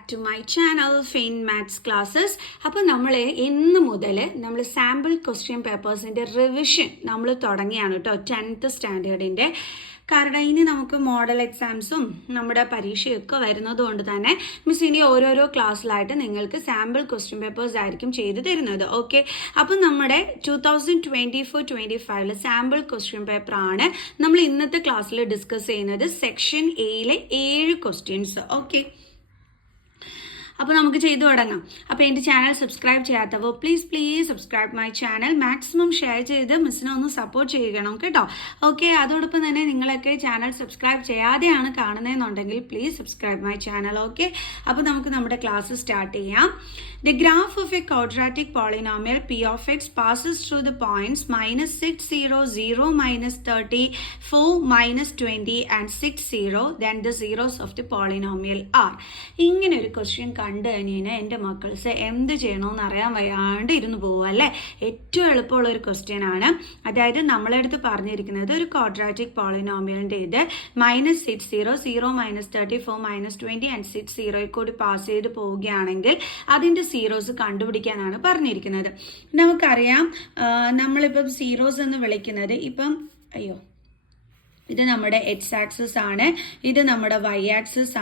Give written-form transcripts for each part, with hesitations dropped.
Back to my channel fine maths classes. അപ്പോൾ നമ്മൾ ഇന്ന് മുതൽ നമ്മൾ സാമ്പിൾ ക്വസ്റ്റ്യൻ പേപ്പേഴ്സിൻ്റെ റിവിഷൻ നമ്മൾ തുടങ്ങിയാണ് കേട്ടോ, 10th സ്റ്റാൻഡേർഡിൻ്റെ. കാരണം ഇനി നമുക്ക് മോഡൽ എക്സാംസും നമ്മുടെ പരീക്ഷയൊക്കെ വരുന്നത് കൊണ്ട് തന്നെ മിസ് ഇനി ഓരോരോ ക്ലാസ്സിലായിട്ട് നിങ്ങൾക്ക് സാമ്പിൾ ക്വസ്റ്റ്യൻ പേപ്പേഴ്സ് ആയിരിക്കും ചെയ്ത് തരുന്നത്. ഓക്കെ, അപ്പം നമ്മുടെ 2024-25 സാമ്പിൾ ക്വസ്റ്റ്യൻ പേപ്പറാണ് നമ്മൾ ഇന്നത്തെ ക്ലാസ്സിൽ ഡിസ്കസ് ചെയ്യുന്നത്. സെക്ഷൻ എയിലെ 7 ക്വസ്റ്റ്യൻസ്. ഓക്കെ, അപ്പോൾ നമുക്ക് ചെയ്തു തുടങ്ങാം. അപ്പോൾ എൻ്റെ ചാനൽ സബ്സ്ക്രൈബ് ചെയ്യാത്തവർ please subscribe my channel. Maximum share ചെയ്ത് മിസ്സിനെ ഒന്ന് സപ്പോർട്ട് ചെയ്യണം കേട്ടോ. ഓക്കെ, അതോടൊപ്പം തന്നെ നിങ്ങളൊക്കെ ചാനൽ സബ്സ്ക്രൈബ് ചെയ്യാതെയാണ് കാണുന്നതെന്നുണ്ടെങ്കിൽ please subscribe my channel. Okay, അപ്പോൾ നമുക്ക് നമ്മുടെ ക്ലാസ് സ്റ്റാർട്ട് ചെയ്യാം. The graph of a quadratic polynomial p of x passes through the points -6, 0, 0, -30, 4, -20 and 6, 0. Then the zeros of the polynomial are. ഇങ്ങനെ ഒരു ക്വസ്റ്റ്യൻ കണ്ടു കഴിഞ്ഞാൽ എൻ്റെ മക്കൾസ് എന്ത് ചെയ്യണമെന്ന് അറിയാൻ വയ്യാണ്ട് ഇരുന്ന് പോകും അല്ലേ. ഏറ്റവും എളുപ്പമുള്ള ഒരു ക്വസ്റ്റ്യൻ ആണ്. അതായത് നമ്മളെടുത്ത് പറഞ്ഞിരിക്കുന്നത് ഒരു ക്വാഡ്രാറ്റിക് പോളിനോമിയലിൻ്റെ ഇത് -6, 0, 0, -30, 4, -20 and 6, 0 കൂടി പാസ് ചെയ്ത് പോവുകയാണെങ്കിൽ അതിൻ്റെ സീറോസ് കണ്ടുപിടിക്കാനാണ് പറഞ്ഞിരിക്കുന്നത്. നമുക്കറിയാം നമ്മളിപ്പം സീറോസ് എന്ന് വിളിക്കുന്നത് ഇപ്പം ഇത് നമ്മുടെ എക്സ് ആക്സിസ് ആണ്, ഇത് നമ്മുടെ വൈ ആക്സിസ്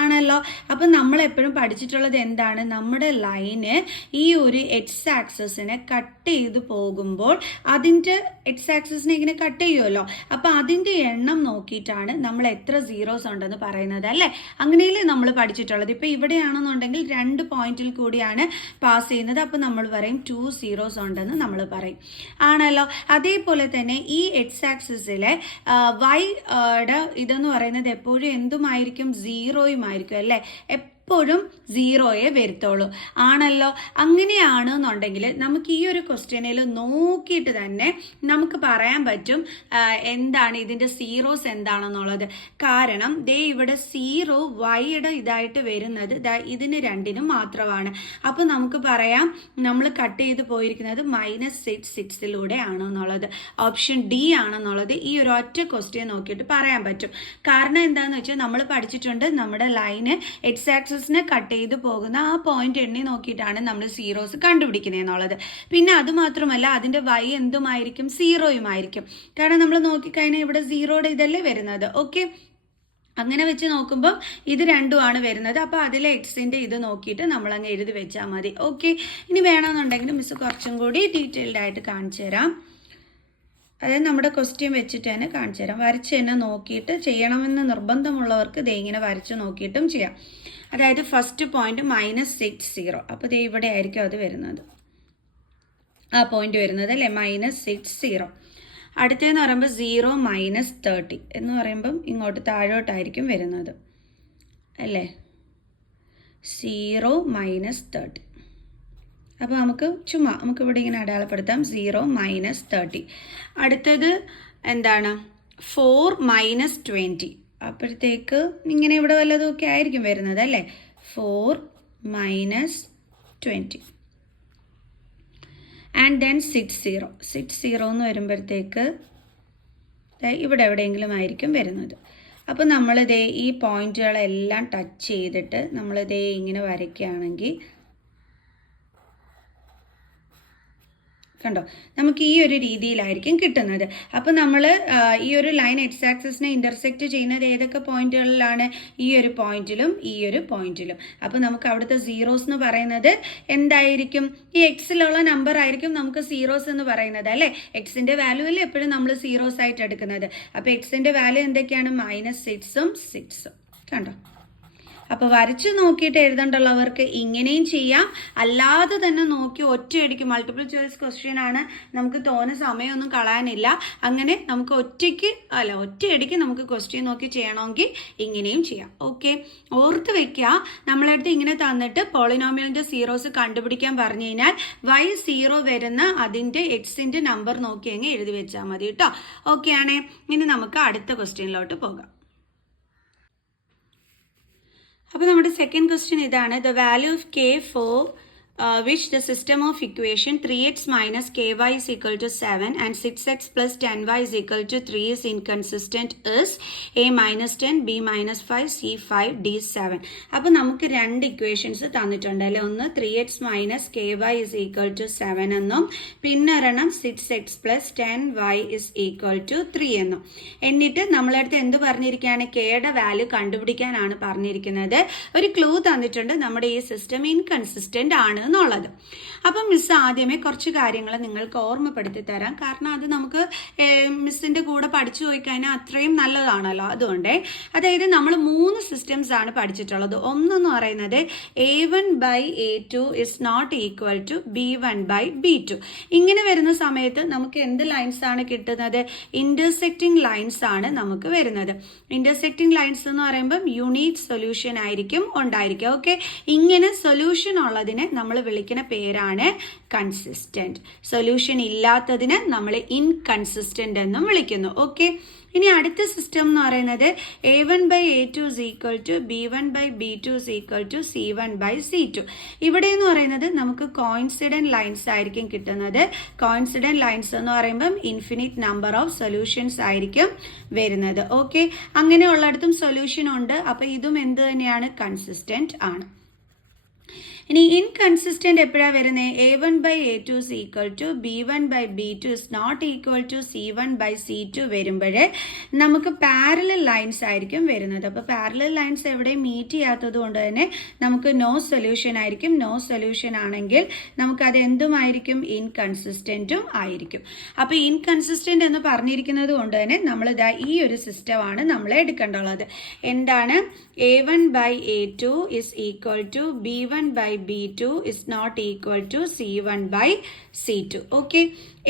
ആണല്ലോ. അപ്പം നമ്മൾ എപ്പോഴും പഠിച്ചിട്ടുള്ളത് എന്താണ്, നമ്മുടെ ലൈന് ഈ ഒരു എക്സ് ആക്സിസിനെ കട്ട് ചെയ്ത് പോകുമ്പോൾ അതിൻ്റെ എക്സ് ആക്സിസിനെ ഇങ്ങനെ കട്ട് ചെയ്യുമല്ലോ. അപ്പം അതിൻ്റെ എണ്ണം നോക്കിയിട്ടാണ് നമ്മൾ എത്ര സീറോസ് ഉണ്ടെന്ന് പറയുന്നത് അല്ലേ. അങ്ങനെയല്ലേ നമ്മൾ പഠിച്ചിട്ടുള്ളത്. ഇപ്പം ഇവിടെയാണെന്നുണ്ടെങ്കിൽ 2 പോയിന്റിൽ കൂടിയാണ് പാസ് ചെയ്യുന്നത്. അപ്പം നമ്മൾ പറയും 2 സീറോസ് ഉണ്ടെന്ന് നമ്മൾ പറയും ആണല്ലോ. അതേപോലെ തന്നെ ഈ എക്സ് ആക്സിസിലെ വൈയുടെ ഇതെന്ന് പറയുന്നത് എപ്പോഴും എന്തുമായിരിക്കും, സീറോയുമായിരിക്കും അല്ലേ. എപ്പോഴും സീറോയെ വരുത്തുള്ളൂ ആണല്ലോ. അങ്ങനെയാണെന്നുണ്ടെങ്കിൽ നമുക്ക് ഈ ഒരു ക്വസ്റ്റ്യനിൽ നോക്കിയിട്ട് തന്നെ നമുക്ക് പറയാൻ പറ്റും എന്താണ് ഇതിൻ്റെ സീറോസ് എന്താണെന്നുള്ളത്. കാരണം ദേ ഇവിടെ സീറോ വൈയുടെ ഇതായിട്ട് വരുന്നത് ഇതിന് രണ്ടിനും മാത്രമാണ്. അപ്പോൾ നമുക്ക് പറയാം നമ്മൾ കട്ട് ചെയ്ത് പോയിരിക്കുന്നത് -6 ആണെന്നുള്ളത്. ഓപ്ഷൻ ഡി ആണെന്നുള്ളത് ഈ ഒരു ഒറ്റ ക്വസ്റ്റ്യൻ നോക്കിയിട്ട് പറയാൻ പറ്റും. കാരണം എന്താണെന്ന് വെച്ചാൽ നമ്മൾ പഠിച്ചിട്ടുണ്ട് നമ്മുടെ ലൈന് എക്സ് ആക്സിസിനെ കട്ട് ചെയ്ത് പോകുന്ന ആ പോയിന്റ് എണ്ണി നോക്കിയിട്ടാണ് നമ്മൾ സീറോസ് കണ്ടുപിടിക്കുന്നത് എന്നുള്ളത്. പിന്നെ അതുമാത്രമല്ല അതിൻ്റെ വൈ എന്തുമായിരിക്കും, സീറോയുമായിരിക്കും. കാരണം നമ്മൾ നോക്കിക്കഴിഞ്ഞാൽ ഇവിടെ സീറോയുടെ ഇതല്ലേ വരുന്നത്. ഓക്കെ, അങ്ങനെ വെച്ച് നോക്കുമ്പോൾ ഇത് രണ്ടുമാണ് വരുന്നത്. അപ്പോൾ അതിലെ എക്സിൻ്റെ ഇത് നോക്കിയിട്ട് നമ്മൾ അങ്ങ് എഴുതി വെച്ചാൽ മതി. ഓക്കെ, ഇനി വേണമെന്നുണ്ടെങ്കിൽ മിസ് കുറച്ചും കൂടി ഡീറ്റെയിൽഡ് ആയിട്ട് കാണിച്ചു തരാം. അതായത് നമ്മുടെ ക്വസ്റ്റ്യൻ വെച്ചിട്ട് തന്നെ കാണിച്ചു തരാം. വരച്ച് തന്നെ നോക്കിയിട്ട് ചെയ്യണമെന്ന് നിർബന്ധമുള്ളവർക്ക് ദേ ഇങ്ങനെ വരച്ച് നോക്കിയിട്ടും ചെയ്യാം. അതായത് ഫസ്റ്റ് പോയിന്റ് -60, അപ്പോൾ ദേ ഇവിടെ ആയിരിക്കും അത് വരുന്നത്, ആ പോയിന്റ് വരുന്നത് അല്ലേ, -60. അടുത്തതെന്ന് പറയുമ്പോൾ 0, -30 എന്ന് പറയുമ്പം ഇങ്ങോട്ട് താഴോട്ടായിരിക്കും വരുന്നത് അല്ലേ, 0, -30. അപ്പോൾ നമുക്ക് ഇവിടെ ഇങ്ങനെ അടയാളപ്പെടുത്താം 0, -30. അടുത്തത് എന്താണ്, 4, -20. അപ്പോഴത്തേക്ക് ഇങ്ങനെ ഇവിടെ വല്ലതുമൊക്കെ ആയിരിക്കും വരുന്നത് അല്ലേ, 4, -20. ആൻഡ് ദെൻ 60 എന്ന് വരുമ്പോഴത്തേക്ക് ഇവിടെ എവിടെയെങ്കിലും ആയിരിക്കും വരുന്നത്. അപ്പോൾ നമ്മളിതേ ഈ പോയിന്റുകളെല്ലാം ടച്ച് ചെയ്തിട്ട് നമ്മളിതേ ഇങ്ങനെ വരയ്ക്കുകയാണെങ്കിൽ കണ്ടോ, നമുക്ക് ഈ ഒരു രീതിയിലായിരിക്കും കിട്ടുന്നത്. അപ്പോൾ നമ്മൾ ഈ ഒരു ലൈൻ എക്സ് ആക്സിസിനെ ഇൻ്റർസെക്റ്റ് ചെയ്യുന്നത് ഏതൊക്കെ പോയിന്റുകളിലാണ്, ഈ ഒരു പോയിന്റിലും ഈ ഒരു പോയിന്റിലും. അപ്പോൾ നമുക്ക് അവിടുത്തെ സീറോസ് എന്ന് പറയുന്നത് എന്തായിരിക്കും, ഈ എക്സിലുള്ള നമ്പർ ആയിരിക്കും നമുക്ക് സീറോസ് എന്ന് പറയുന്നത് അല്ലേ. എക്സിൻ്റെ വാല്യൂ അല്ലേ എപ്പോഴും നമ്മൾ സീറോസ് ആയിട്ട് എടുക്കുന്നത്. അപ്പോൾ എക്സിൻ്റെ വാല്യൂ എന്തൊക്കെയാണ്, -6ഉം 6ഉം. കണ്ടോ, അപ്പോൾ വരച്ച് നോക്കിയിട്ട് എഴുതണ്ടുള്ളവർക്ക് ഇങ്ങനെയും ചെയ്യാം, അല്ലാതെ തന്നെ നോക്കി ഒറ്റയടിക്ക് മൾട്ടിപ്പിൾ ചോയ്സ് ക്വസ്റ്റ്യൻ ആണ്, നമുക്ക് തോന്നുന്ന സമയമൊന്നും കളയാനില്ല. അങ്ങനെ നമുക്ക് ഒറ്റയടിക്ക് നമുക്ക് ക്വസ്റ്റ്യൻ നോക്കി ചെയ്യണമെങ്കിൽ ഇങ്ങനെയും ചെയ്യാം. ഓക്കെ, ഓർത്ത് വെക്കുക, നമ്മളടുത്ത് ഇങ്ങനെ തന്നിട്ട് പോളിനോമിയലിൻ്റെ സീറോസ് കണ്ടുപിടിക്കാൻ പറഞ്ഞു കഴിഞ്ഞാൽ y0 വരുന്ന അതിൻ്റെ എക്സിൻ്റെ നമ്പർ നോക്കി അങ്ങ് എഴുതി വെച്ചാൽ മതി കേട്ടോ. ഓക്കെ ആണേ, ഇനി നമുക്ക് അടുത്ത ക്വസ്റ്റ്യനിലോട്ട് പോകാം. അപ്പോൾ നമ്മുടെ സെക്കൻഡ് ക്വസ്റ്റ്യൻ ഇതാണ്. The value of k for which the system of equation 3x minus ky is equal to 7 and 6x plus 10y is equal to 3 is inconsistent is a minus 10, b minus 5, c 5, d 7. അപ്പോൾ നമുക്ക് രണ്ട് equations തന്നിട്ടുണ്ട് അല്ലേ. ഒന്ന് 3x minus ky is equal to 7 എന്നും പിന്നെ ഒരെണ്ണം 6x plus 10y is equal to 3 എന്നും. എന്നിട്ട് നമ്മളടുത്ത് എന്ത് പറഞ്ഞിരിക്കുകയാണ്, കെയുടെ വാല്യൂ കണ്ടുപിടിക്കാനാണ് പറഞ്ഞിരിക്കുന്നത്. ഒരു ക്ലൂ തന്നിട്ടുണ്ട്, നമ്മുടെ ഈ സിസ്റ്റം ഇൻകൺസിസ്റ്റന്റ് ആണ് എന്നുള്ളത്. അപ്പം മിസ് ആദ്യമേ കുറച്ച് കാര്യങ്ങൾ നിങ്ങൾക്ക് ഓർമ്മപ്പെടുത്തി തരാം. കാരണം അത് നമുക്ക് മിസ്സിന്റെ കൂടെ പഠിച്ചു പോയി കഴിഞ്ഞാൽ അത്രയും നല്ലതാണല്ലോ. അതുകൊണ്ട് അതായത് നമ്മൾ 3 സിസ്റ്റംസ് ആണ് പഠിച്ചിട്ടുള്ളത്. ഒന്നെന്ന് പറയുന്നത് a1/a2 is not equal to b1/b2. ഇങ്ങനെ വരുന്ന സമയത്ത് നമുക്ക് എന്ത് ലൈൻസ് ആണ് കിട്ടുന്നത്, ഇന്റർസെക്റ്റിംഗ് ലൈൻസ് ആണ് നമുക്ക് വരുന്നത്. ഇന്റർസെക്റ്റിംഗ് ലൈൻസ് എന്ന് പറയുമ്പോൾ യൂണിക് സൊല്യൂഷൻ ആയിരിക്കും ഉണ്ടായിരിക്കും. ഓക്കെ, ഇങ്ങനെ സൊല്യൂഷൻ ഉള്ളതിനെ നമ്മൾ വിളിക്കുന്ന പേരാണ് കൺസിസ്റ്റന്റ്. സൊല്യൂഷൻ ഇല്ലാത്തതിന് നമ്മൾ ഇൻകൺസിസ്റ്റന്റ് എന്നും വിളിക്കുന്നു. ഓക്കെ, ഇനി അടുത്ത സിസ്റ്റം എന്ന് പറയുന്നത് a1/a2 is equal to b1/b2 is equal to c1/c2. ഇവിടെ എന്ന് പറയുന്നത് നമുക്ക് കോയിൻസിഡന്റ് ലൈൻസ് ആയിരിക്കും കിട്ടുന്നത്. കോയിൻസിഡന്റ് ലൈൻസ് എന്ന് പറയുമ്പം ഇൻഫിനിറ്റ് നമ്പർ ഓഫ് സൊല്യൂഷൻസ് ആയിരിക്കും വരുന്നത്. ഓക്കെ, അങ്ങനെയുള്ളിടത്തും സൊല്യൂഷൻ ഉണ്ട്. അപ്പൊ ഇതും എന്ത് തന്നെയാണ്, കൺസിസ്റ്റന്റ് ആണ്. ഇനി ഇൻകൺസിസ്റ്റന്റ് എപ്പോഴാണ് വരുന്നത്, a1/a2 is equal to b1/b2 is not equal to c1/c2 വരുമ്പോഴേ നമുക്ക് പാരലൽ ലൈൻസ് ആയിരിക്കും വരുന്നത്. അപ്പോൾ പാരലൽ ലൈൻസ് എവിടെയും മീറ്റ് ചെയ്യാത്തത് കൊണ്ട് തന്നെ നമുക്ക് നോ സൊല്യൂഷൻ ആയിരിക്കും. നോ സൊല്യൂഷൻ ആണെങ്കിൽ നമുക്ക് അത് എന്തുമായിരിക്കും, ഇൻകൺസിസ്റ്റന്റും ആയിരിക്കും. അപ്പോൾ ഇൻകൺസിസ്റ്റന്റ് എന്ന് പറഞ്ഞിരിക്കുന്നത് കൊണ്ട് തന്നെ നമ്മൾ ഇതാ ഈ ഒരു സിസ്റ്റമാണ് നമ്മൾ എടുക്കേണ്ടുള്ളത്. എന്താണ്, a1/a2 is equal to b1/b2 is not equal to c1/c2. Okay,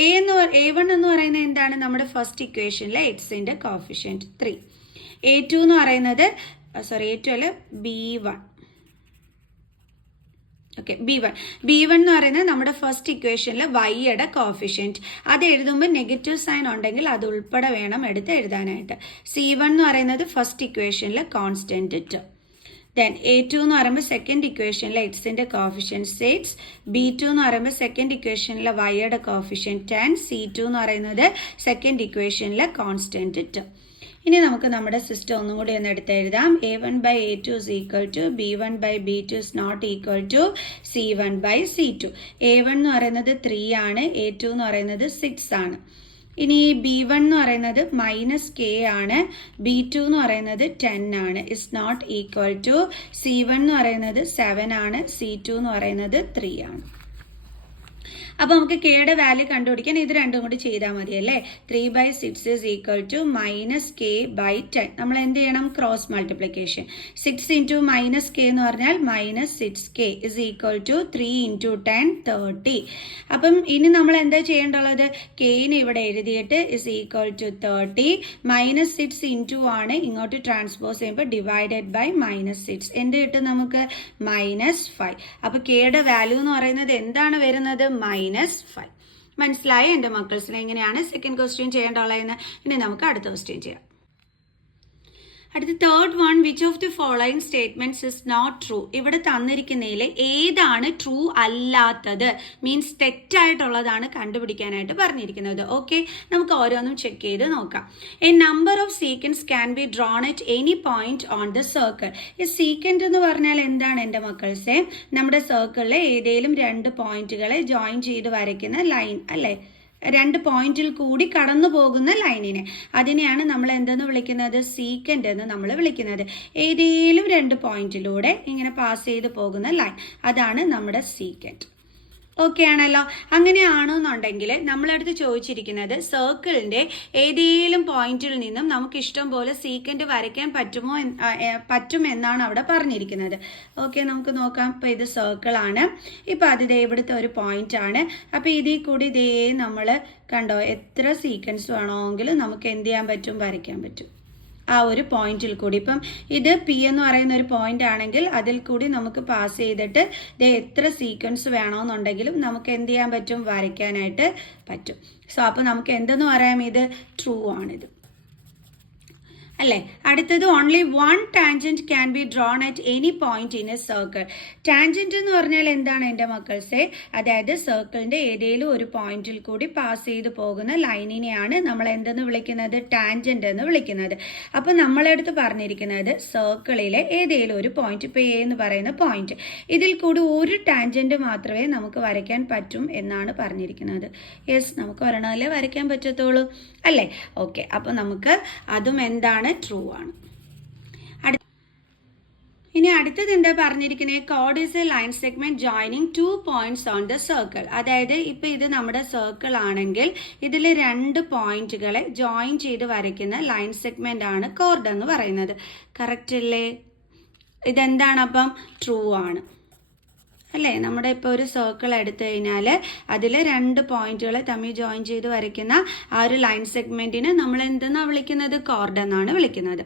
a1 എന്ന് പറയുന്നത് എന്താണ്, നമ്മുടെ ഫസ്റ്റ് ഇക്വേഷനിലെ എക്സിന്റെ കോഫിഷ്യന്റ് 3. a2 എന്ന് പറയുന്നത് a2 അല്ല b1. ഓക്കെ, b1 എന്ന് പറയുന്നത് നമ്മുടെ ഫസ്റ്റ് ഇക്വേഷനിലെ വൈയുടെ കോഫിഷ്യന്റ്. അത് എഴുതുമ്പോൾ നെഗറ്റീവ് സൈൻ ഉണ്ടെങ്കിൽ അത് ഉൾപ്പെടെ വേണം എടുത്ത് എഴുതാനായിട്ട്. c1 എന്ന് പറയുന്നത് ഫസ്റ്റ് ഇക്വേഷനിലെ കോൺസ്റ്റന്റ് ടേം. ദെൻ a2 എന്ന് പറയുമ്പോൾ സെക്കൻഡ് ഇക്വേഷനിലെ എക്സിന്റെ കോഫിഷ്യന്റ് 6, b2 എന്ന് പറയുമ്പോൾ സെക്കൻഡ് ഇക്വേഷനിലെ വൈയുടെ കോഫിഷ്യന്റ് 10, c2 എന്ന് പറയുന്നത് സെക്കൻഡ് ഇക്വേഷനിലെ കോൺസ്റ്റന്റ് ടേം. ഇനി നമുക്ക് നമ്മുടെ സിസ്റ്റം ഒന്നും കൂടി ഒന്ന് എടുത്ത് എഴുതാം. a1/a2 is equal to b1/b2 is not equal to c1/c2. a1 എന്ന് പറയുന്നത് 3 ആണ്, a2 എന്ന് പറയുന്നത് 6 ആണ്. ഇനി b1 എന്ന് പറയുന്നത് -k ആണ്, b2 എന്ന് പറയുന്നത് 10 ആണ്. Is not equal to c1 എന്ന് പറയുന്നത് 7 ആണ്, c2 എന്ന് പറയുന്നത് 3 ആണ്. അപ്പോൾ നമുക്ക് കെയുടെ വാല്യൂ കണ്ടുപിടിക്കാൻ ഇത് രണ്ടും കൂടി ചെയ്താൽ മതി അല്ലേ. 3/6 is equal to -k/10. നമ്മൾ എന്ത് ചെയ്യണം, ക്രോസ് മൾട്ടിപ്ലിക്കേഷൻ. 6 into -k എന്ന് പറഞ്ഞാൽ -6k is equal to 3 into 10 30. അപ്പം ഇനി നമ്മൾ എന്താ ചെയ്യേണ്ടുള്ളത്, കെയിന് ഇവിടെ എഴുതിയിട്ട് is equal to 30. -6 into ആണ്, ഇങ്ങോട്ട് ട്രാൻസ്പോസ് ചെയ്യുമ്പോൾ ഡിവൈഡഡ് ബൈ -6. എന്ത് കിട്ടും നമുക്ക്, -5. അപ്പോൾ കെയുടെ വാല്യൂ എന്ന് പറയുന്നത് എന്താണ് വരുന്നത്, -5. മനസ്സിലായോ എൻ്റെ മക്കൾസിന് എങ്ങനെയാണ് സെക്കൻഡ് ക്വസ്റ്റ്യൻ ചെയ്യേണ്ടുള്ളതെന്ന്. ഇനി നമുക്ക് അടുത്ത ക്വസ്റ്റ്യൻ ചെയ്യാം. അടുത്ത third one, which of the following statements is not true. ഇവിടെ തന്നിരിക്കുന്നതിൽ ഏതാണ് ട്രൂ അല്ലാത്തത്, മീൻസ് തെറ്റായിട്ടുള്ളതാണ് കണ്ടുപിടിക്കാനായിട്ട് പറഞ്ഞിരിക്കുന്നത്. ഓക്കെ, നമുക്ക് ഓരോന്നും ചെക്ക് ചെയ്ത് നോക്കാം. A number of sequence can be drone at any point on the circle. ഈ സീക്വന്റ് എന്ന് പറഞ്ഞാൽ എന്താണ് എൻ്റെ മക്കൾസെ, നമ്മുടെ സർക്കിളിലെ ഏതെങ്കിലും 2 പോയിന്റുകളെ ജോയിൻ ചെയ്ത് വരയ്ക്കുന്ന ലൈൻ അല്ലേ. 2 പോയിന്റിൽ കൂടി കടന്നു പോകുന്ന ലൈനിനെ, അതിനെയാണ് നമ്മൾ എന്തെന്ന് വിളിക്കുന്നത്, സീക്കൻഡ് എന്ന് നമ്മൾ വിളിക്കുന്നത്. ഏതെങ്കിലും 2 പോയിന്റിലൂടെ ഇങ്ങനെ പാസ് ചെയ്ത് പോകുന്ന ലൈൻ, അതാണ് നമ്മുടെ സീക്കൻഡ്. ഓക്കെ ആണല്ലോ. അങ്ങനെയാണെന്നുണ്ടെങ്കിൽ നമ്മളടുത്ത് ചോദിച്ചിരിക്കുന്നത് സർക്കിളിന്റെ ഏതെങ്കിലും പോയിന്റിൽ നിന്നും നമുക്ക് ഇഷ്ടം പോലെ സീക്കൻഡ് വരയ്ക്കാൻ പറ്റുമെന്നാണ് അവിടെ പറഞ്ഞിരിക്കുന്നത്. ഓക്കെ, നമുക്ക് നോക്കാം. ഇപ്പൊ ഇത് സർക്കിൾ ആണ്. ഇപ്പൊ അത് ഇവിടുത്തെ ഒരു പോയിന്റ് ആണ്. അപ്പൊ ഇതിൽ കൂടി ഇതേ നമ്മൾ കണ്ടോ, എത്ര സീക്വൻസ് വേണമെങ്കിലും നമുക്ക് എന്ത് ചെയ്യാൻ പറ്റും, വരയ്ക്കാൻ പറ്റും ആ ഒരു പോയിന്റിൽ കൂടി. ഇപ്പം ഇത് പി എന്ന് പറയുന്ന ഒരു പോയിന്റ് ആണെങ്കിൽ അതിൽ കൂടി നമുക്ക് പാസ് ചെയ്തിട്ട് ഇത് എത്ര സീക്വൻസ് വേണമെന്നുണ്ടെങ്കിലും നമുക്ക് എന്ത് ചെയ്യാൻ പറ്റും, വരയ്ക്കാനായിട്ട് പറ്റും. സോ അപ്പോൾ നമുക്ക് എന്തെന്ന് പറയാം, ഇത് ട്രൂ ആണിത് അല്ലേ? അടുത്തത് only one tangent can be drone at any point in A circle. Tangent എന്ന് പറഞ്ഞാൽ എന്താണ് എൻ്റെ മക്കൾസെ? അതായത് സർക്കിളിന്റെ ഏതെങ്കിലും ഒരു പോയിന്റിൽ കൂടി പാസ് ചെയ്ത് പോകുന്ന ലൈനിനെയാണ് നമ്മൾ എന്തെന്ന് വിളിക്കുന്നത്? ടാൻജന്റ് എന്ന് വിളിക്കുന്നത്. അപ്പൊ നമ്മളെടുത്ത് പറഞ്ഞിരിക്കുന്നത് സർക്കിളിലെ ഏതെങ്കിലും ഒരു പോയിന്റ്, ഇപ്പൊ എ എന്ന് പറയുന്ന പോയിന്റ്, ഇതിൽ കൂടി ഒരു ടാൻജന്റ് മാത്രമേ നമുക്ക് വരയ്ക്കാൻ പറ്റും എന്നാണ് പറഞ്ഞിരിക്കുന്നത്. യെസ്, നമുക്ക് ഒരെണ്ണമല്ലേ വരയ്ക്കാൻ പറ്റത്തുള്ളൂ, അല്ലേ? ഓക്കെ, അപ്പൊ നമുക്ക് അതും എന്താണ്? ട്രൂ ആണ്. ഇനി അടുത്തത് എന്താ പറഞ്ഞിരിക്കുന്നത്? Code is A line segment joining 2 points on the circle. അതായത് ഇപ്പൊ ഇത് നമ്മുടെ സർക്കിൾ ആണെങ്കിൽ ഇതിൽ 2 പോയിന്റുകളെ ജോയിൻ ചെയ്ത് വരയ്ക്കുന്ന ലൈൻ സെഗ്മെന്റ് ആണ് കോർഡ് എന്ന് പറയുന്നത്. കറക്റ്റ് അല്ലേ? ഇതെന്താണ് അപ്പം? ട്രൂ ആണ്, അല്ലേ? നമ്മുടെ ഇപ്പോൾ ഒരു സർക്കിൾ എടുത്തു കഴിഞ്ഞാൽ അതിൽ 2 പോയിന്റുകളെ തമ്മിൽ ജോയിൻ ചെയ്ത് വരയ്ക്കുന്ന ആ ഒരു ലൈൻ സെഗ്മെന്റിന് നമ്മൾ എന്തെന്നാണ് വിളിക്കുന്നത്? കോർഡ് എന്നാണ് വിളിക്കുന്നത്.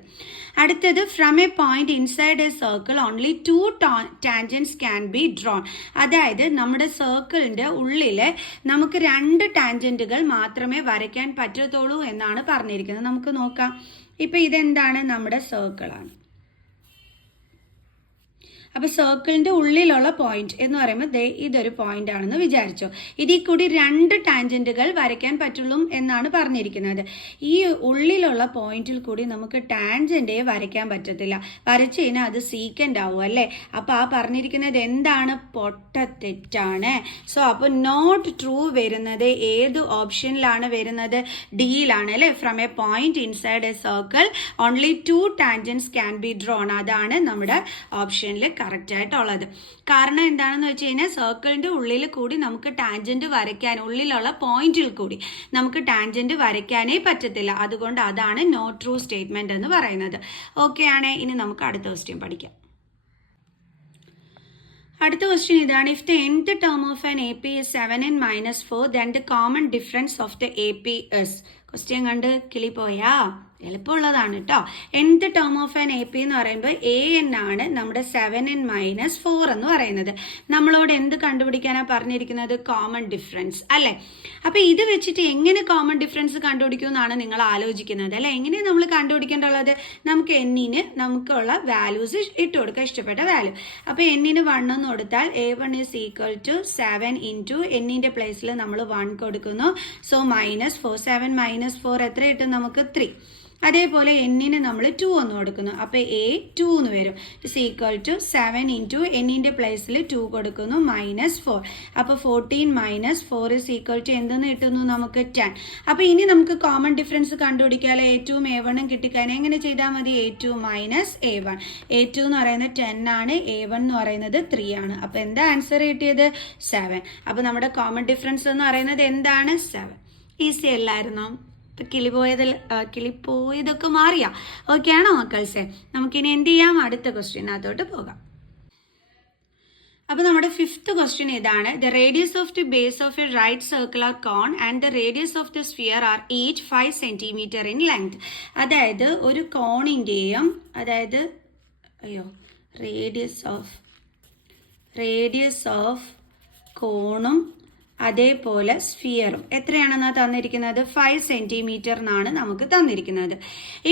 അടുത്തത് from A point inside A circle only 2 tangents can be drone. അതായത് നമ്മുടെ സർക്കിളിന്റെ ഉള്ളിൽ നമുക്ക് 2 ടാൻജന്റുകൾ മാത്രമേ വരയ്ക്കാൻ പറ്റത്തുള്ളൂ എന്നാണ് പറഞ്ഞിരിക്കുന്നത്. നമുക്ക് നോക്കാം. ഇപ്പൊ ഇതെന്താണ്? നമ്മുടെ സർക്കിളാണ്. അപ്പൊ സർക്കിളിന്റെ ഉള്ളിലുള്ള പോയിന്റ് എന്ന് പറയുമ്പോൾ ഇതൊരു പോയിന്റ് ആണെന്ന് വിചാരിച്ചോ. ഇതിൽ കൂടി 2 ടാൻജന്റുകൾ വരയ്ക്കാൻ പറ്റുള്ളൂ എന്നാണ് പറഞ്ഞിരിക്കുന്നത്. ഈ ഉള്ളിലുള്ള പോയിന്റിൽ കൂടി നമുക്ക് ടാൻജന്റേ വരയ്ക്കാൻ പറ്റത്തില്ല. വരച്ചു കഴിഞ്ഞാൽ അത് സീക്കൻഡ് ആവും, അല്ലേ? അപ്പൊ ആ പറഞ്ഞിരിക്കുന്നത് എന്താണ്? പൊട്ടത്തെറ്റാണ്. സോ അപ്പൊ നോട്ട് ട്രൂ വരുന്നത് ഏത് ഓപ്ഷനിലാണ് വരുന്നത്? ഡിയിലാണ്, അല്ലെ? From A point inside A circle only 2 tangents can be drone. അതാണ് നമ്മുടെ ഓപ്ഷനിൽ കറക്റ്റ് ആയിട്ടുള്ളത്. കാരണം എന്താണെന്ന് വെച്ച് കഴിഞ്ഞാൽ സർക്കിളിന്റെ ഉള്ളിൽ കൂടി നമുക്ക് ടാൻജന്റ് വരയ്ക്കാൻ, ഉള്ളിലുള്ള പോയിന്റിൽ കൂടി നമുക്ക് ടാൻജന്റ് വരയ്ക്കാനേ പറ്റത്തില്ല. അതുകൊണ്ട് അതാണ് നോട്ട് ട്രൂ സ്റ്റേറ്റ്മെന്റ് എന്ന് പറയുന്നത്. ഓക്കെ ആണേ? ഇനി നമുക്ക് അടുത്ത ക്വസ്റ്റ്യൻ പഠിക്കാം. അടുത്ത ക്വസ്റ്റ്യൻ ഇതാണ്. If the nth term of an AP is 7n - 4 then the common difference of the AP is. Question കണ്ട് കിളി പോയാ? എളുപ്പമുള്ളതാണ് കേട്ടോ. nth term of an AP എന്ന് പറയുമ്പോൾ an ആണ് നമ്മുടെ 7n - 4 എന്ന് പറയുന്നത്. നമ്മളോട് എന്ത് കണ്ടുപിടിക്കാനാ പറഞ്ഞിരിക്കുന്നത്? കോമൺ ഡിഫറൻസ്, അല്ലെ? അപ്പൊ ഇത് വെച്ചിട്ട് എങ്ങനെ കോമൺ ഡിഫറൻസ് കണ്ടുപിടിക്കും എന്നാണ് നിങ്ങൾ ആലോചിക്കുന്നത്, അല്ലെ? എങ്ങനെയാണ് നമ്മൾ കണ്ടുപിടിക്കേണ്ടുള്ളത്? നമുക്ക് എന്നിന് നമുക്കുള്ള വാല്യൂസ് ഇട്ട് കൊടുക്കുക, ഇഷ്ടപ്പെട്ട വാല്യൂ. അപ്പൊ എന്നിന് 1 എന്ന് കൊടുത്താൽ a1 is equal to 7 into എന്നിന്റെ പ്ലേസിൽ നമ്മൾ 1 കൊടുക്കുന്നു. സോ -4, 7 - 4 എത്ര കിട്ടും നമുക്ക്? 3. അതേപോലെ എന്നിന് നമ്മൾ 2 എന്ന് കൊടുക്കുന്നു. അപ്പൊ a2 എന്ന് വരും. ഇസ് ഈക്വൽ ടു 7 into എന്നിന്റെ പ്ലേസിൽ 2 കൊടുക്കുന്നു, -4. അപ്പൊ 14 - 4 ഇസ് ഈക്വൽ ടു എന്തെന്ന് കിട്ടുന്നു നമുക്ക്? 10. അപ്പൊ ഇനി നമുക്ക് കോമൺ ഡിഫറൻസ് കണ്ടുപിടിക്കാമല്ലോ. a2ഉം a1ഉം കിട്ടിക്കഴിഞ്ഞാൽ എങ്ങനെ ചെയ്താൽ മതി? a2 - a1. a2 എന്ന് പറയുന്നത് 10 ആണ്, a1 എന്ന് പറയുന്നത് 3 ആണ്. അപ്പൊ എന്താ ആൻസർ കിട്ടിയത്? 7. അപ്പൊ നമ്മുടെ കോമൺ ഡിഫറൻസ് എന്ന് പറയുന്നത് എന്താണ്? 7. ഈസി അല്ലായിരുന്നോ? ഇപ്പൊ കിളിപ്പോയതൊക്കെ മാറിയാ? ഓക്കെ ആണോ മക്കൾസെ? നമുക്കിനി എന്ത് ചെയ്യാം? അടുത്ത ക്വസ്റ്റ്യനകത്തോട്ട് പോകാം. അപ്പൊ നമ്മുടെ 5th ക്വസ്റ്റ്യൻ ഇതാണ്. The radius of the base of a right circular cone and the radius of the sphere are each 5 centimetre in length. അതായത് ഒരു കോണിന്റെയും, അതായത് റേഡിയസ് ഓഫ് കോണും അതേപോലെ സ്ഫിയറും എത്രയാണെന്നാ തന്നിരിക്കുന്നത്? 5 സെന്റിമീറ്റർ എന്നാണ് നമുക്ക് തന്നിരിക്കുന്നത്.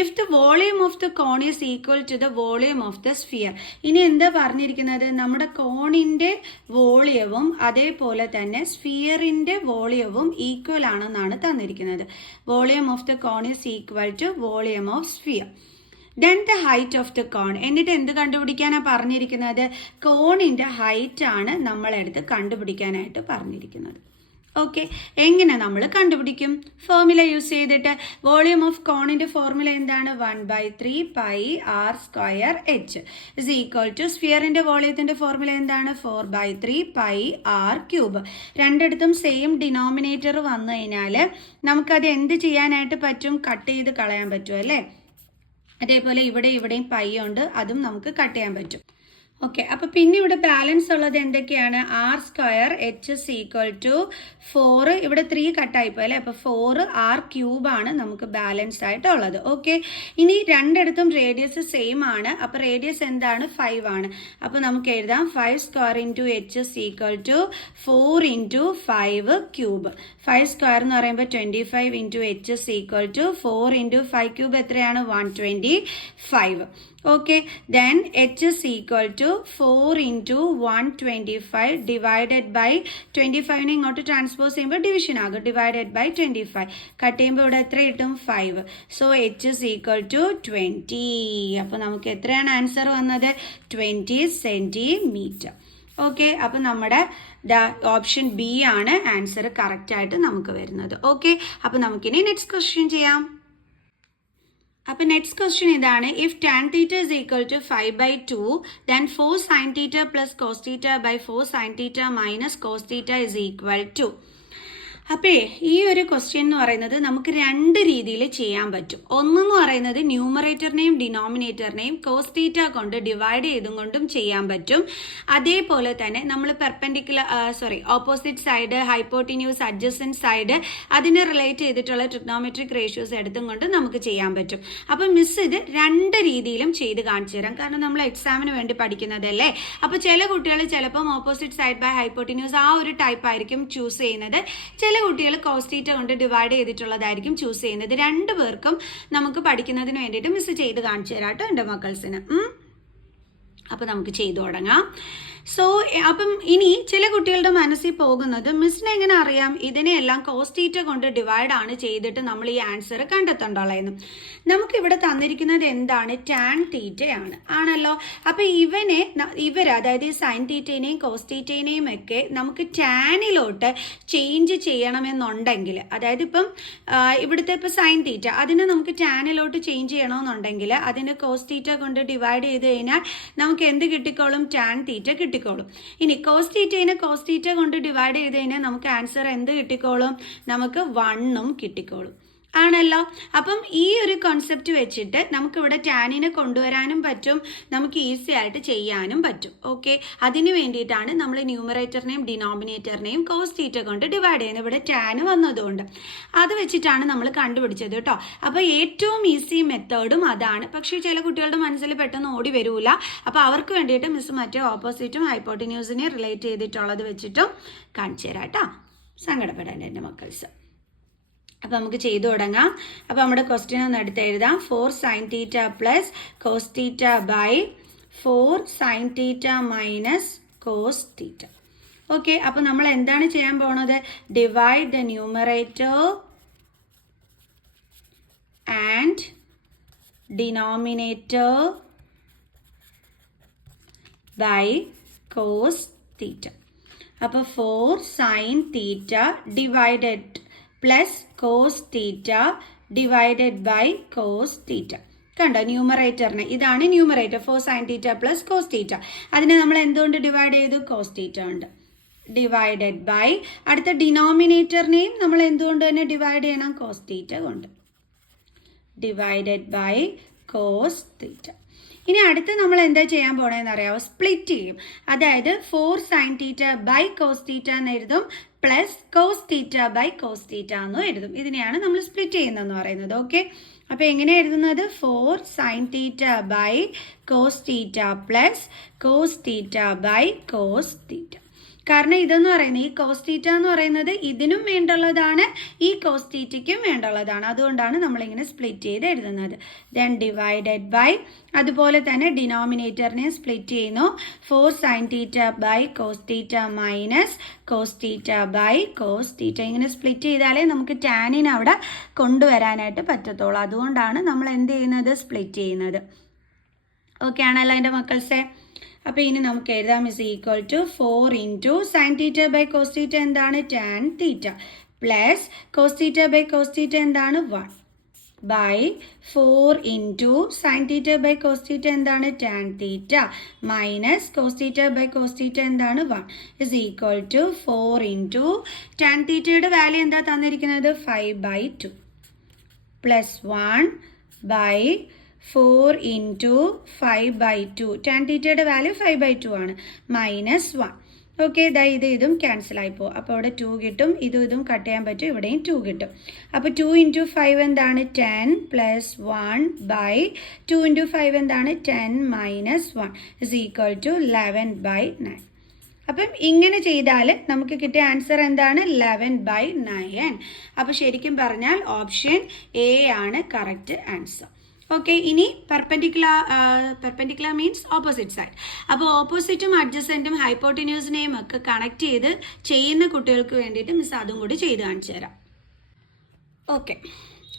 If the volume of the cone is equal to the volume of the sphere. ഇനി എന്താ പറഞ്ഞിരിക്കുന്നത്? നമ്മുടെ കോണിന്റെ വോളിയവും അതേപോലെ തന്നെ സ്ഫിയറിന്റെ വോളിയവും ഈക്വൽ ആണെന്നാണ് തന്നിരിക്കുന്നത്. Volume of the cone is equal to volume of sphere. Then the height of the cone. എന്നിട്ട് എന്ത് കണ്ടുപിടിക്കാനാ പറഞ്ഞിരിക്കുന്നത്? കോണിന്റെ ഹൈറ്റ് ആണ് നമ്മളെടുത്ത് കണ്ടുപിടിക്കാനായിട്ട് പറഞ്ഞിരിക്കുന്നത്. ഓക്കെ, എങ്ങനെ നമ്മൾ കണ്ടുപിടിക്കും? ഫോർമുല യൂസ് ചെയ്തിട്ട്. വോളിയം ഓഫ് കോണിന്റെ ഫോർമുല എന്താണ്? 1/3 πr² ഇസ് ഈക്വൽ ടു സ്ഫിയറിന്റെ വോളിയത്തിന്റെ ഫോർമുല എന്താണ്? 4/3 πr³. രണ്ടിടത്തും സെയിം ഡിനോമിനേറ്റർ വന്നു കഴിഞ്ഞാൽ നമുക്കത് എന്ത് ചെയ്യാനായിട്ട് പറ്റും? കട്ട് ചെയ്ത് കളയാൻ പറ്റും, അല്ലേ? അതേപോലെ ഇവിടെയും പൈ ഉണ്ട്, അതും നമുക്ക് കട്ട് ചെയ്യാൻ പറ്റും. ഓക്കെ, അപ്പോൾ പിന്നെ ഇവിടെ ബാലൻസ് ഉള്ളത് എന്തൊക്കെയാണ്? R square H is equal to 4, ഇവിടെ 3 കട്ടായിപ്പോൾ അല്ലേ, അപ്പോൾ 4r³ ആണ് നമുക്ക് ബാലൻസ് ആയിട്ടുള്ളത്. ഓക്കെ, ഇനി രണ്ടിടത്തും റേഡിയസ് സെയിം ആണ്, അപ്പോൾ റേഡിയസ് എന്താണ്? 5 ആണ്. അപ്പോൾ നമുക്ക് എഴുതാം 5 square into H is equal to 4 into 5³ 5 square എന്ന് പറയുമ്പോൾ 25 into H is equal to 4 into 5³ എത്രയാണ്? 125. Okay, then h is equal to 4 into 125 divided by 25 നെ ഇങ്ങോട്ട് ട്രാൻസ്പോസ് ചെയ്യുമ്പോൾ ഡിവിഷൻ ആകും, ഡിവൈഡഡ് ബൈ 25 കട്ട് ചെയ്യുമ്പോൾ ഇവിടെ എത്ര കിട്ടും? 5. So h is equal to 20. അപ്പോൾ നമുക്ക് എത്രയാണ് ആൻസർ വന്നത്? 20 സെൻറ്റിമീറ്റർ. ഓക്കെ, അപ്പോൾ നമ്മുടെ ഓപ്ഷൻ ബി ആണ് ആൻസർ കറക്റ്റ് ആയിട്ട് നമുക്ക് വരുന്നത്. ഓക്കെ, അപ്പോൾ നമുക്കിനി നെക്സ്റ്റ് ക്വസ്റ്റ്യൻ ചെയ്യാം. അപ്പോൾ നെക്സ്റ്റ് ക്വസ്റ്റ്യൻ ഇതാണ്, if tan theta is equal to 5/2 then 4 sine theta plus cos theta by 4 sine theta minus cos theta is equal to. അപ്പോൾ ഈ ഒരു ക്വസ്റ്റ്യൻ എന്ന് പറയുന്നത് നമുക്ക് രണ്ട് രീതിയിൽ ചെയ്യാൻ പറ്റും. ഒന്നെന്ന് പറയുന്നത് ന്യൂമറേറ്ററിനെയും ഡിനോമിനേറ്ററിനെയും കോസ് തീറ്റ കൊണ്ട് ഡിവൈഡ് ചെയ്തും കൊണ്ടും ചെയ്യാൻ പറ്റും. അതേപോലെ തന്നെ നമ്മൾ opposite side, hypotenuse, adjacent side, അതിനെ റിലേറ്റ് ചെയ്തിട്ടുള്ള ട്രിഗ്നോമെട്രിക് റേഷ്യോസ് എടുത്തും കൊണ്ട് നമുക്ക് ചെയ്യാൻ പറ്റും. അപ്പം മിസ് ഇത് രണ്ട് രീതിയിലും ചെയ്ത് കാണിച്ചു തരാം, കാരണം നമ്മൾ എക്സാമിന് വേണ്ടി പഠിക്കുന്നതല്ലേ. അപ്പോൾ ചില കുട്ടികൾ ചിലപ്പം ഓപ്പോസിറ്റ് സൈഡ് ബൈ ഹൈപ്പോട്ടിന്യൂസ് ആ ഒരു ടൈപ്പ് ആയിരിക്കും ചൂസ് ചെയ്യുന്നത്, ചില കുട്ടികൾ കോസ് തീറ്റ കൊണ്ട് ഡിവൈഡ് ചെയ്തിട്ടുള്ളതായിരിക്കും ചൂസ് ചെയ്യുന്നത്. രണ്ടു പേർക്കും നമുക്ക് പഠിക്കുന്നതിന് വേണ്ടിയിട്ട് മിസ് ചെയ്ത് കാണിച്ചു തരാം കേട്ടോ എൻ്റെ മക്കൾസിന്. അപ്പോൾ നമുക്ക് ചെയ്തു തുടങ്ങാം. സോ അപ്പം ഇനി ചില കുട്ടികളുടെ മനസ്സിൽ പോകുന്നത്, മിസ്സിന് എങ്ങനെ അറിയാം ഇതിനെയെല്ലാം കോസ് തീറ്റ കൊണ്ട് ഡിവൈഡ് ആണ് ചെയ്തിട്ട് നമ്മൾ ഈ ആൻസർ കണ്ടെത്തണ്ടോളെന്ന്. നമുക്കിവിടെ തന്നിരിക്കുന്നത് എന്താണ്? ടാൻ തീറ്റയാണ് ആണല്ലോ. അപ്പം അതായത് സൈൻ തീറ്റേനെയും കോസ് തീറ്റേനെയും ഒക്കെ നമുക്ക് ടാനിലോട്ട് ചേഞ്ച് ചെയ്യണമെന്നുണ്ടെങ്കിൽ, അതായത് ഇപ്പം ഇവിടുത്തെ ഇപ്പം സൈൻ തീറ്റ അതിനെ നമുക്ക് ടാനിലോട്ട് ചേഞ്ച് ചെയ്യണമെന്നുണ്ടെങ്കിൽ അതിന് കോസ് തീറ്റ കൊണ്ട് ഡിവൈഡ് ചെയ്ത് കഴിഞ്ഞാൽ നമുക്ക് എന്ത് കിട്ടിക്കോളും? ടാൻ തീറ്റ കിട്ടിക്കോളും. ഇനി കോസ് തീറ്റേനെ കോസ് തീറ്റ കൊണ്ട് ഡിവൈഡ് ചെയ്ത് കഴിഞ്ഞാൽ നമുക്ക് ആൻസർ എന്ത് കിട്ടിക്കോളും? നമുക്ക് 1 കിട്ടിക്കോളും ആണല്ലോ. അപ്പം ഈ ഒരു കോൺസെപ്റ്റ് വെച്ചിട്ട് നമുക്കിവിടെ ടാനിനെ കൊണ്ടുവരാനും പറ്റും, നമുക്ക് ഈസി ആയിട്ട് ചെയ്യാനും പറ്റും. ഓക്കെ, അതിന് വേണ്ടിയിട്ടാണ് നമ്മൾ ന്യൂമറേറ്ററിനെയും ഡിനോമിനേറ്ററിനെയും കോസ് തീറ്റ കൊണ്ട് ഡിവൈഡ് ചെയ്യുന്നത്. ഇവിടെ ടാന് വന്നതുകൊണ്ട് അത് വെച്ചിട്ടാണ് നമ്മൾ കണ്ടുപിടിച്ചത് കേട്ടോ. അപ്പോൾ ഏറ്റവും ഈസി മെത്തേഡും അതാണ്. പക്ഷേ ചില കുട്ടികളുടെ മനസ്സിൽ പെട്ടെന്ന് ഓടി വരൂല. അപ്പോൾ അവർക്ക് വേണ്ടിയിട്ട് മിസ് മറ്റേ ഓപ്പോസിറ്റും ഹൈപ്പോട്ടിന്യൂസിനെ റിലേറ്റ് ചെയ്തിട്ടുള്ളത് വെച്ചിട്ടും കാണിച്ചു തരാം കേട്ടോ, സങ്കടപ്പെടേണ്ട എൻ്റെ മക്കൾസ്. അപ്പോൾ നമുക്ക് ചെയ്തു തുടങ്ങാം. അപ്പോൾ നമ്മുടെ ക്വസ്റ്റ്യൻ ഒന്ന് എടുത്ത് എഴുതാം. 4 sine theta plus cos theta by 4 sine theta minus cos theta. Okay, അപ്പോൾ നമ്മൾ എന്താണ് ചെയ്യാൻ പോണത്? Divide the numerator and denominator by cos theta. അപ്പോൾ 4 sine theta divided plus cos theta divided by cos theta. കണ്ടോ ന്യൂമറേറ്ററിനെ, ഇതാണ് numerator 4 sine theta plus cos theta. അതിനെ നമ്മൾ എന്തുകൊണ്ട് ഡിവൈഡ് ചെയ്തു? കോസ് തീറ്റ ഉണ്ട്. ഡിവൈഡഡ് ബൈ അടുത്ത ഡിനോമിനേറ്ററിനെയും നമ്മൾ എന്തുകൊണ്ട് തന്നെ ഡിവൈഡ് ചെയ്യണം? കോസ് തീറ്റ കൊണ്ട്. Divided by cos theta. ഇനി അടുത്ത് നമ്മൾ എന്താ ചെയ്യാൻ പോണേന്ന് അറിയാമോ? സ്പ്ലിറ്റ് ചെയ്യും. അതായത് 4 sine theta by cos theta എന്ന് എഴുതും, plus cos theta by cos theta എന്നും എഴുതും. ഇതിനെയാണ് നമ്മൾ സ്പ്ലിറ്റ് ചെയ്യുന്നതെന്ന് പറയുന്നത്. ഓക്കെ, അപ്പോൾ എങ്ങനെ എഴുതുന്നത്? 4 sine theta by cos theta plus cos theta by cos theta. കാരണം ഇതെന്ന് പറയുന്നത്, ഈ കോസ് തീറ്റ എന്ന് പറയുന്നത് ഇതിനും വേണ്ടുള്ളതാണ്, ഈ കോസ് തീറ്റയ്ക്കും വേണ്ടുള്ളതാണ്. അതുകൊണ്ടാണ് നമ്മളിങ്ങനെ സ്പ്ലിറ്റ് ചെയ്ത് എഴുതുന്നത്. ദെൻ ഡിവൈഡഡ് ബൈ, അതുപോലെ തന്നെ ഡിനോമിനേറ്ററിനെ സ്പ്ലിറ്റ് ചെയ്യുന്നു. 4 sine theta by cos theta minus cos theta by cos theta. ഇങ്ങനെ സ്പ്ലിറ്റ് ചെയ്താലേ നമുക്ക് ടാനിനെ അവിടെ കൊണ്ടുവരാനായിട്ട് പറ്റത്തുള്ളൂ. അതുകൊണ്ടാണ് നമ്മൾ എന്ത് ചെയ്യുന്നത്? സ്പ്ലിറ്റ് ചെയ്യുന്നത്. ഓക്കെ ആണല്ലോ എൻ്റെ മക്കൾസെ. അപ്പോൾ ഇനി നമുക്ക് എഴുതാം is equal to 4 into sine theta by cos theta എന്താണ്? Tan theta plus cos theta by cos theta എന്താണ്? 1 by 4 into sine theta by cos theta എന്താണ്? Tan theta minus cos theta by cos theta എന്താണ്? 1 is equal to 4 into tan തീറ്റയുടെ value എന്താ തന്നിരിക്കുന്നത്? 5/2 plus 1 by 4 into 5/2 tan തീറ്റയുടെ value 5/2 ആണ് -1. Okay, ഇതും cancel ആയിപ്പോവും. അപ്പോൾ അവിടെ 2 കിട്ടും. ഇതും കട്ട് ചെയ്യാൻ പറ്റും. ഇവിടെയും 2 കിട്ടും. അപ്പോൾ 2 ഇൻറ്റു 5 എന്താണ് 10 + 1/2 ഇൻറ്റു 5 എന്താണ് 10 - 1 = 11/9. അപ്പം ഇങ്ങനെ ചെയ്താൽ നമുക്ക് കിട്ടിയ ആൻസർ എന്താണ് 11/9. അപ്പോൾ ശരിക്കും പറഞ്ഞാൽ ഓപ്ഷൻ എ ആണ് കറക്റ്റ് ആൻസർ. ഓക്കെ, ഇനി പെർപെൻഡിക്കുലർ മീൻസ് ഓപ്പോസിറ്റ് സൈഡ്. അപ്പോൾ ഓപ്പോസിറ്റും അഡ്ജസൻറ്റും ഹൈപ്പോട്ടിന്യൂസിനെയും ഒക്കെ കണക്ട് ചെയ്ത് ചെയ്യുന്ന കുട്ടികൾക്ക് വേണ്ടിയിട്ട് മിസ് അതും കൂടി ചെയ്ത് കാണിച്ചു തരാം. ഓക്കെ,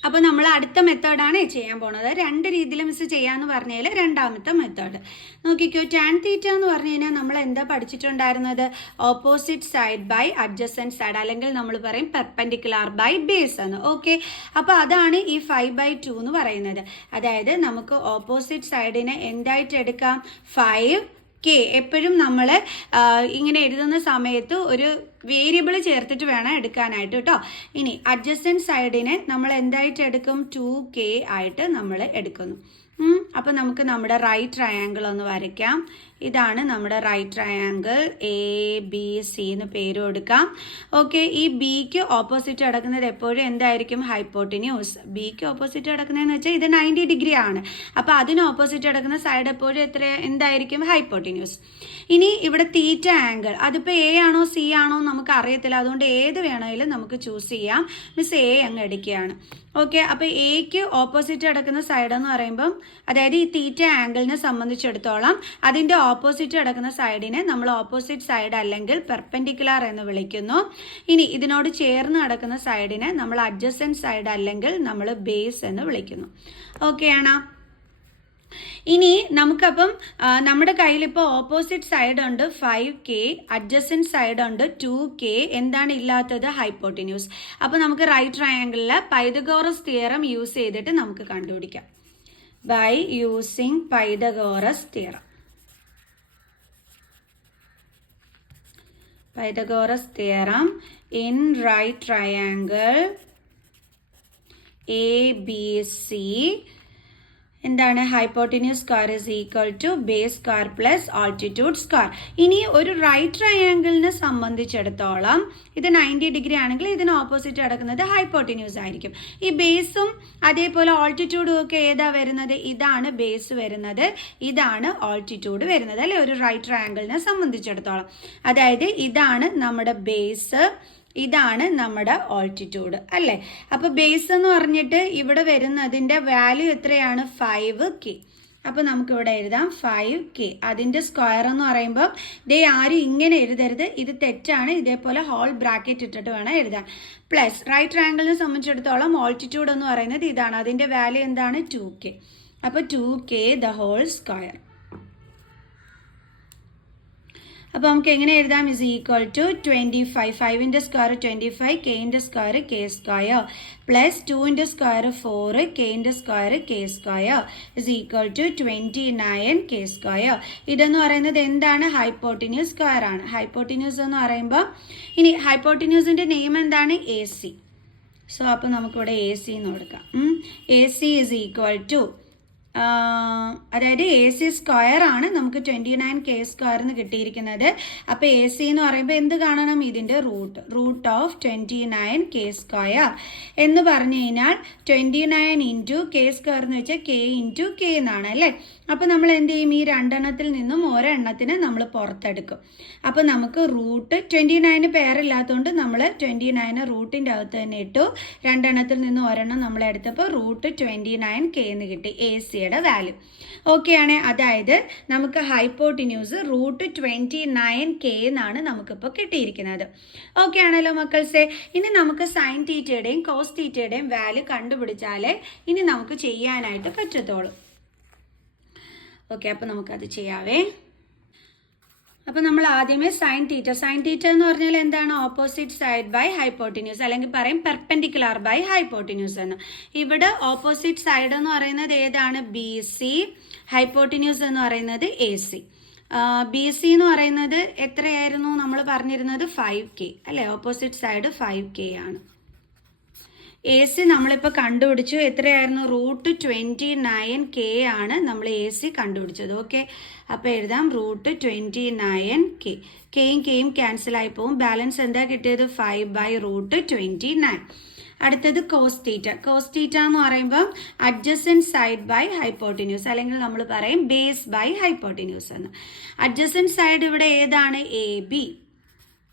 അപ്പോൾ നമ്മൾ അടുത്ത മെത്തേഡാണ് ചെയ്യാൻ പോണത്. 2 രീതിയിൽ മിസ് ചെയ്യാമെന്ന് പറഞ്ഞാൽ രണ്ടാമത്തെ മെത്തേഡ് നോക്കിക്കോ. ടാൻ തീറ്റ എന്ന് പറഞ്ഞു കഴിഞ്ഞാൽ നമ്മൾ എന്താ പഠിച്ചിട്ടുണ്ടായിരുന്നത്? Opposite side by adjacent side, അല്ലെങ്കിൽ നമ്മൾ പറയും പെർപെൻഡിക്കുലർ ബൈ ബേസ് എന്ന്. ഓക്കെ, അപ്പോൾ അതാണ് ഈ 5/2 എന്ന് പറയുന്നത്. അതായത് നമുക്ക് ഓപ്പോസിറ്റ് സൈഡിനെ എന്തായിട്ട് എടുക്കാം? 5k. എപ്പോഴും നമ്മൾ ഇങ്ങനെ എഴുതുന്ന സമയത്ത് ഒരു വേരിയബിൾ ചേർത്തിട്ട് വേണം എടുക്കാനായിട്ട് കേട്ടോ. ഇനി അഡ്ജസൻറ്റ് സൈഡിനെ നമ്മൾ എന്തായിട്ട് എടുക്കും? 2k ആയിട്ട് നമ്മൾ എടുക്കുന്നു. അപ്പോൾ നമുക്ക് നമ്മുടെ റൈറ്റ് ട്രയാങ്കിൾ ഒന്ന് വരയ്ക്കാം. ഇതാണ് നമ്മുടെ റൈറ്റ് ട്രയാങ്കിൾ. ABC എന്ന് പേര് കൊടുക്കാം. ഓക്കെ, ഈ ബിക്ക് ഓപ്പോസിറ്റ് കിടക്കുന്നത് എപ്പോഴും എന്തായിരിക്കും? ഹൈപ്പോട്ടിന്യൂസ്. ബിക്ക് ഓപ്പോസിറ്റ് കിടക്കുന്നതെന്ന് വെച്ചാൽ ഇത് 90 ഡിഗ്രി ആണ്. അപ്പോൾ അതിന് ഓപ്പോസിറ്റ് കിടക്കുന്ന സൈഡ് എപ്പോഴും എന്തായിരിക്കും? ഹൈപ്പോട്ടിന്യൂസ്. ഇനി ഇവിടെ തീറ്റ ആംഗിൾ അതിപ്പോൾ എ ആണോ സി ആണോ നമുക്ക് അറിയത്തില്ല. അതുകൊണ്ട് ഏത് വേണമെങ്കിലും നമുക്ക് ചൂസ് ചെയ്യാം. മിസ് എ അങ്ങ് എടുക്കുകയാണ്. ഓക്കെ, അപ്പോൾ എക്ക് ഓപ്പോസിറ്റ് കിടക്കുന്ന സൈഡ് എന്ന് പറയുമ്പം അതായത് ഈ തീറ്റ ആംഗിളിനെ സംബന്ധിച്ചിടത്തോളം അതിൻ്റെ ഓപ്പോസിറ്റ് കിടക്കുന്ന സൈഡിനെ നമ്മൾ ഓപ്പോസിറ്റ് സൈഡ് അല്ലെങ്കിൽ പെർപെൻഡിക്കുലർ എന്ന് വിളിക്കുന്നു. ഇനി ഇതിനോട് ചേർന്ന് കിടക്കുന്ന സൈഡിനെ നമ്മൾ അഡ്ജസൻറ്റ് സൈഡ് അല്ലെങ്കിൽ നമ്മൾ ബേസ് എന്ന് വിളിക്കുന്നു. ഓക്കെ ആണോ? ഇനി നമുക്കപ്പം നമ്മുടെ കയ്യിൽ ഇപ്പോൾ ഓപ്പോസിറ്റ് സൈഡ് ഉണ്ട് 5k, അഡ്ജസൻറ്റ് സൈഡ് ഉണ്ട് 2k. എന്താണ് ഇല്ലാത്തത്? ഹൈപ്പോട്ടിന്യൂസ്. അപ്പോൾ നമുക്ക് റൈറ്റ് ട്രയാങ്കിളിൽ പൈതഗോറസ് തിയറം യൂസ് ചെയ്തിട്ട് നമുക്ക് കണ്ടുപിടിക്കാം. By using Pythagoras theorem. Pythagoras theorem in right triangle ABC എന്താണ്? Hypotenuse square is equal to base square plus altitude square. ഇനി ഒരു റൈറ്റ് ട്രയാങ്കിളിനെ സംബന്ധിച്ചിടത്തോളം ഇത് 90 ഡിഗ്രി ആണെങ്കിൽ ഇതിന് ഓപ്പോസിറ്റ് കിടക്കുന്നത് ഹൈപ്പോട്ടിന്യൂസ് ആയിരിക്കും. ഈ ബേസും അതേപോലെ ആൾട്ടിറ്റ്യൂഡും ഒക്കെ ഏതാ വരുന്നത്? ഇതാണ് ബേസ് വരുന്നത്, ഇതാണ് ആൾട്ടിറ്റ്യൂഡ് വരുന്നത് അല്ലേ ഒരു റൈറ്റ് ട്രയാങ്കിളിനെ സംബന്ധിച്ചിടത്തോളം. അതായത് ഇതാണ് നമ്മുടെ ബേസ്, ഇതാണ് നമ്മുടെ ആൾട്ടിറ്റ്യൂഡ് അല്ലേ. അപ്പോൾ ബേസ് എന്ന് പറഞ്ഞിട്ട് ഇവിടെ വരുന്നതിൻ്റെ വാല്യൂ എത്രയാണ്? 5k. അപ്പോൾ നമുക്കിവിടെ എഴുതാം 5k. അതിൻ്റെ സ്ക്വയർ എന്ന് പറയുമ്പോൾ ആരും ഇങ്ങനെ എഴുതരുത്, ഇത് തെറ്റാണ്. ഇതേപോലെ ഹോൾ ബ്രാക്കറ്റ് ഇട്ടിട്ട് വേണം എഴുതാൻ. പ്ലസ് റൈറ്റ് ട്രയാങ്കിളിനെ സംബന്ധിച്ചിടത്തോളം ആൾട്ടിറ്റ്യൂഡ് എന്ന് പറയുന്നത് ഇതാണ്, അതിൻ്റെ വാല്യൂ എന്താണ്? 2k. അപ്പോൾ 2k ദ ഹോൾ സ്ക്വയർ. അപ്പോൾ നമുക്ക് എങ്ങനെ എഴുതാം? Is equal to 25. 5ൻ്റെ സ്ക്വയർ 25, കെൻ്റെ സ്ക്വയർ k സ്ക്വയർ പ്ലസ് 2ൻ്റെ സ്ക്വയർ 4, കെൻ്റെ square k square is equal to 29k square. ഇതെന്ന് പറയുന്നത് എന്താണ്? ഹൈപ്പോട്ടിന്യൂസ് സ്ക്വയർ ആണ്. ഹൈപ്പോട്ടിന്യൂസ് എന്ന് പറയുമ്പോൾ ഇനി ഹൈപ്പോട്ടിന്യൂസിൻ്റെ നെയിം എന്താണ്? AC. സോ അപ്പോൾ നമുക്കിവിടെ AC എന്ന് കൊടുക്കാം. AC ഇസ് ഈക്വൽ ടു അതായത് AC സ്ക്വയർ ആണ് നമുക്ക് 29k സ്ക്വയർ എന്ന് കിട്ടിയിരിക്കുന്നത്. അപ്പോൾ AC എന്ന് പറയുമ്പോൾ എന്ത് കാണണം? ഇതിൻ്റെ റൂട്ട് ഓഫ് 29k സ്ക്വയർ എന്ന് പറഞ്ഞു കഴിഞ്ഞാൽ 29 ഇൻറ്റു k സ്ക്വയർ എന്ന് വെച്ചാൽ k ഇൻറ്റു k എന്നാണ് അല്ലേ. അപ്പോൾ നമ്മൾ എന്ത് ചെയ്യും? ഈ രണ്ടെണ്ണത്തിൽ നിന്നും ഒരെണ്ണത്തിന് നമ്മൾ പുറത്തെടുക്കും. അപ്പോൾ നമുക്ക് റൂട്ട് 29 പേരില്ലാത്തതുകൊണ്ട് നമ്മൾ 29 റൂട്ടിൻ്റെ അകത്ത് തന്നെ ഇട്ടു. രണ്ടെണ്ണത്തിൽ നിന്നും ഒരെണ്ണം നമ്മൾ എടുത്തപ്പോൾ റൂട്ട് 29k എന്ന് കിട്ടി AC-യുടെ വാല്യൂ. ഓക്കെ ആണ്. അതായത് നമുക്ക് ഹൈപ്പോട്ടിന്യൂസ് റൂട്ട് 29k എന്നാണ് നമുക്കിപ്പോൾ കിട്ടിയിരിക്കുന്നത്. ഓക്കെ ആണല്ലോ മക്കൾസേ. ഇനി നമുക്ക് സൈൻ തീറ്റയുടെയും കോസ് തീറ്റയുടെയും വാല്യൂ കണ്ടുപിടിച്ചാലേ ഇനി നമുക്ക് ചെയ്യാനായിട്ട് പറ്റത്തുള്ളൂ. ഓക്കെ, അപ്പോൾ നമുക്കത് ചെയ്യാവേ. അപ്പോൾ നമ്മൾ ആദ്യമേ സൈൻ തീറ്റ എന്ന് പറഞ്ഞാൽ എന്താണ്? ഓപ്പോസിറ്റ് സൈഡ് ബൈ ഹൈപ്പോട്ടിന്യൂസ്, അല്ലെങ്കിൽ പറയും പെർപെൻഡിക്കുലർ ബൈ ഹൈപ്പോട്ടിന്യൂസ് എന്ന്. ഇവിടെ ഓപ്പോസിറ്റ് സൈഡ് എന്ന് പറയുന്നത് ഏതാണ്? BC. ഹൈപ്പോട്ടിന്യൂസ് എന്ന് പറയുന്നത് AC. BC എന്ന് പറയുന്നത് എത്രയായിരുന്നു നമ്മൾ പറഞ്ഞിരുന്നത്? 5k അല്ലേ. ഓപ്പോസിറ്റ് സൈഡ് 5k ആണ്. എ സി നമ്മളിപ്പോൾ കണ്ടുപിടിച്ചു. എത്രയായിരുന്നു? √29K ആണ് നമ്മൾ എ സി കണ്ടുപിടിച്ചത്. ഓക്കെ, അപ്പോൾ എഴുതാം √29K. കെയും കെയും ക്യാൻസൽ ആയി പോവും. ബാലൻസ് എന്താ കിട്ടിയത്? 5/√29. അടുത്തത് കോസ് തീറ്റ. കോസ് തീറ്റ എന്ന് പറയുമ്പോൾ അഡ്ജസൻറ്റ് സൈഡ് ബൈ ഹൈപ്പോട്ടിന്യൂസ്, അല്ലെങ്കിൽ നമ്മൾ പറയും ബേസ് ബൈ ഹൈപ്പോട്ടിന്യൂസ് എന്ന്. അഡ്ജസൻറ്റ് സൈഡ് ഇവിടെ ഏതാണ്? AB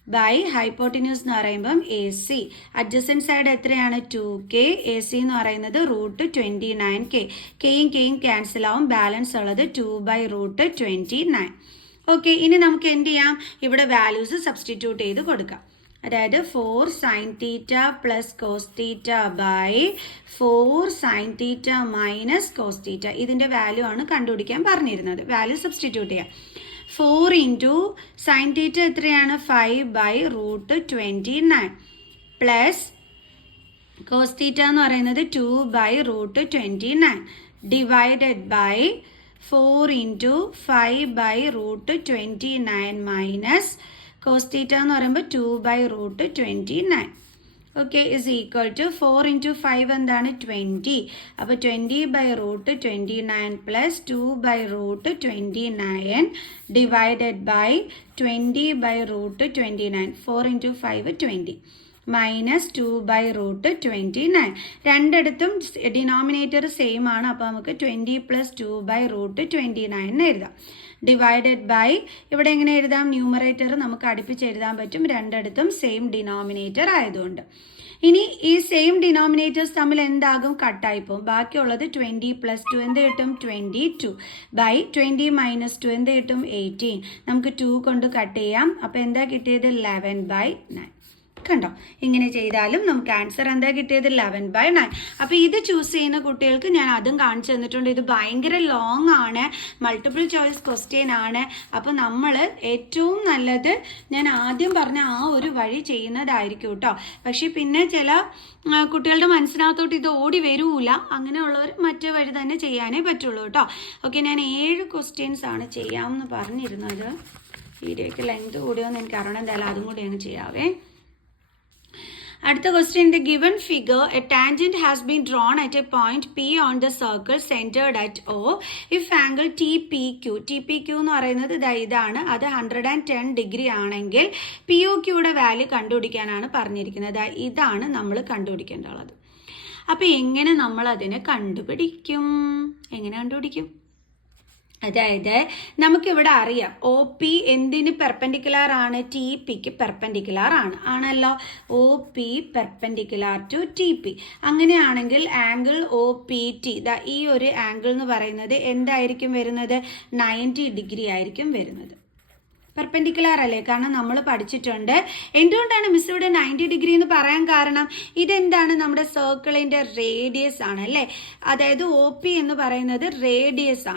ബൈ ഹൈപ്പോട്ടിന്യൂസ് എന്ന് പറയുമ്പം AC. അഡ്ജസൻറ്റ് സൈഡ് എത്രയാണ്? 2K. AC എന്ന് പറയുന്നത് √29K. കെയും കെയും ക്യാൻസൽ ആവും. ബാലൻസ് ഉള്ളത് 2/√29. ഓക്കെ, ഇനി നമുക്ക് എന്ത് ചെയ്യാം? ഇവിടെ വാല്യൂസ് സബ്സ്റ്റിറ്റ്യൂട്ട് ചെയ്ത് കൊടുക്കാം. അതായത് 4 sin θ plus cos θ by 4 sin θ minus cos θ. ഇതിൻ്റെ വാല്യൂ ആണ് കണ്ടുപിടിക്കാൻ പറഞ്ഞിരുന്നത്. വാല്യൂ സബ്സ്റ്റിറ്റ്യൂട്ട് ചെയ്യാം. 4 ഇൻറ്റു സൈൻ തീറ്റ എത്രയാണ്? 5/√29 പ്ലസ് കോസ് തീറ്റ എന്ന് പറയുന്നത് 2/√29 divided by 4 into 5/√29 minus cos theta എന്ന് പറയുമ്പോൾ 2/√29. Okay, is equal to 4 into 5 എന്താണ്? 20. അപ്പോൾ 20/√29 plus 2/√29 divided by 20/√29. 4 into 5 20 minus 2/√29. രണ്ടിടത്തും ഡിനോമിനേറ്റർ സെയിം ആണ്. അപ്പോൾ നമുക്ക് 20 പ്ലസ് 2/√29 എഴുതാം. ഡിവൈഡഡ് ബൈ ഇവിടെ എങ്ങനെ എഴുതാം? ന്യൂമറേറ്റർ നമുക്ക് അടുപ്പിച്ച് എഴുതാൻ പറ്റും, രണ്ടിടത്തും സെയിം ഡിനോമിനേറ്റർ ആയതുകൊണ്ട്. ഇനി ഈ സെയിം ഡിനോമിനേറ്റേഴ്സ് തമ്മിൽ എന്താകും? കട്ടായി പോകും. ബാക്കിയുള്ളത് 20 പ്ലസ് 2 എന്ത് കിട്ടും? 22 ബൈ 20 മൈനസ് 2 എന്ത് കിട്ടും? 18. നമുക്ക് 2 കൊണ്ട് കട്ട് ചെയ്യാം. അപ്പോൾ എന്താ കിട്ടിയത്? 11/9. കണ്ടോ, ഇങ്ങനെ ചെയ്താലും നമുക്ക് ആൻസർ എന്താ കിട്ടിയത്? 11/9. അപ്പോൾ ഇത് ചൂസ് ചെയ്യുന്ന കുട്ടികൾക്ക് ഞാൻ അതും കാണിച്ചു തന്നിട്ടുണ്ട്. ഇത് ഭയങ്കര ലോങ് ആണ്, മൾട്ടിപ്പിൾ ചോയ്സ് ക്വസ്റ്റ്യൻ ആണ്. അപ്പോൾ നമ്മൾ ഏറ്റവും നല്ലത് ഞാൻ ആദ്യം പറഞ്ഞ ആ ഒരു വഴി ചെയ്യുന്നതായിരിക്കും കേട്ടോ. പക്ഷെ പിന്നെ ചില കുട്ടികളുടെ മനസ്സിനകത്തോട്ട് ഇത് ഓടി വരൂല. അങ്ങനെയുള്ളവർ മറ്റേ വഴി തന്നെ ചെയ്യാനേ പറ്റുള്ളൂ കേട്ടോ. ഓക്കെ, ഞാൻ 7 ക്വസ്റ്റ്യൻസ് ആണ് ചെയ്യാമെന്ന് പറഞ്ഞിരുന്നത്. വീഡിയോയ്ക്ക് ലെങ്ത് കൂടിയോന്ന് എനിക്ക് അറിയണം. എന്തായാലും അതും കൂടിയാണ് ചെയ്യാവേ. അടുത്ത question, the given figure A tangent has been drone at A point P on the circle centred at O if angle TPQ. TPQ എന്ന് പറയുന്നത് ഇതാണ്. അത് 110 ഡിഗ്രി ആണെങ്കിൽ POQയുടെ വാല്യൂ കണ്ടുപിടിക്കാനാണ് പറഞ്ഞിരിക്കുന്നത്. ഇതാണ് നമ്മൾ കണ്ടുപിടിക്കേണ്ടത്. അപ്പോൾ എങ്ങനെ നമ്മൾ അതിനെ കണ്ടുപിടിക്കും? അതായത് നമുക്കിവിടെ അറിയാം OP എന്തിന് പെർപെൻഡിക്കുലർ ആണ്? TPക്ക് പെർപെൻഡിക്കുലർ ആണല്ലോ. OP perpendicular to TP. അങ്ങനെയാണെങ്കിൽ ആംഗിൾ OPT, ഈ ഒരു ആംഗിൾ എന്ന് പറയുന്നത് എന്തായിരിക്കും വരുന്നത്? 90 ഡിഗ്രി ആയിരിക്കും വരുന്നത്. പെർപെൻഡിക്കുലർ അല്ലേ? കാരണം നമ്മൾ പഠിച്ചിട്ടുണ്ട്. എന്തുകൊണ്ടാണ് മിസ് ഇവിടെ 90 ഡിഗ്രി എന്ന് പറയാൻ കാരണം? ഇതെന്താണ്? നമ്മുടെ സർക്കിളിൻ്റെ റേഡിയസ് ആണ് അല്ലേ? അതായത് OP എന്ന് പറയുന്നത് റേഡിയസ്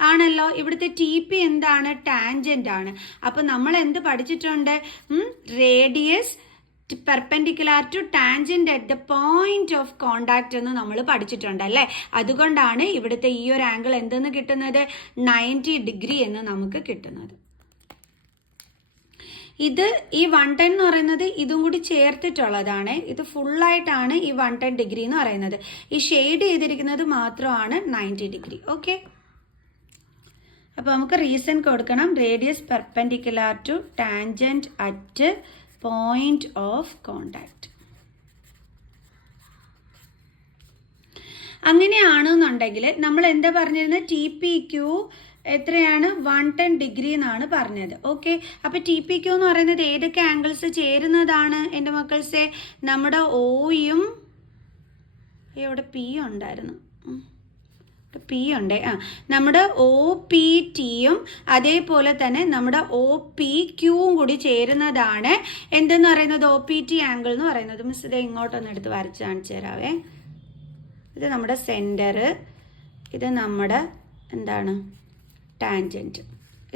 ആണല്ലോ. ഇവിടുത്തെ TP എന്താണ്? ടാൻജന്റ് ആണ്. അപ്പം നമ്മൾ എന്ത് പഠിച്ചിട്ടുണ്ട്? Radius perpendicular to tangent at the point of contact എന്ന് നമ്മൾ പഠിച്ചിട്ടുണ്ട് അല്ലേ? അതുകൊണ്ടാണ് ഇവിടുത്തെ ഈ ഒരു ആംഗിൾ എന്തെന്ന് കിട്ടുന്നത്? 90 ഡിഗ്രി എന്ന് നമുക്ക് കിട്ടുന്നത്. ഇത് ഈ 110 എന്ന് പറയുന്നത് ഇതും കൂടി ചേർത്തിട്ടുള്ളതാണ്. ഇത് ഫുള്ളായിട്ടാണ് ഈ 110 ഡിഗ്രി എന്ന് പറയുന്നത്. ഈ ഷെയ്ഡ് ചെയ്തിരിക്കുന്നത് മാത്രമാണ് 90 ഡിഗ്രി. ഓക്കെ, അപ്പോൾ നമുക്ക് റീസൺ കൊടുക്കണം. Radius perpendicular to tangent at point of contact. അങ്ങനെയാണെന്നുണ്ടെങ്കിൽ നമ്മൾ എന്താ പറഞ്ഞിരുന്നത്? TPQ എത്രയാണ്? 110 ഡിഗ്രി എന്നാണ് പറഞ്ഞത്. ഓക്കെ, അപ്പോൾ TPQ എന്ന് പറയുന്നത് ഏതൊക്കെ ആംഗിൾസ് ചേരുന്നതാണ് എൻ്റെ മക്കൾസെ? നമ്മുടെ Oയും ഇവിടെ P ഉണ്ടായിരുന്നു, P ഉണ്ട്. നമ്മുടെ OPTയും അതേപോലെ തന്നെ നമ്മുടെ OPQവും കൂടി ചേരുന്നതാണ് എന്തെന്ന് പറയുന്നത്? OPT ആംഗിൾ എന്ന് പറയുന്നത്. മിസ് ഇത് ഇങ്ങോട്ടൊന്ന് എടുത്ത് വരച്ച് കാണിച്ചു തരാവേ. ഇത് നമ്മുടെ സെൻറ്റർ, ഇത് നമ്മുടെ എന്താണ്? ടാൻജൻറ്റ്,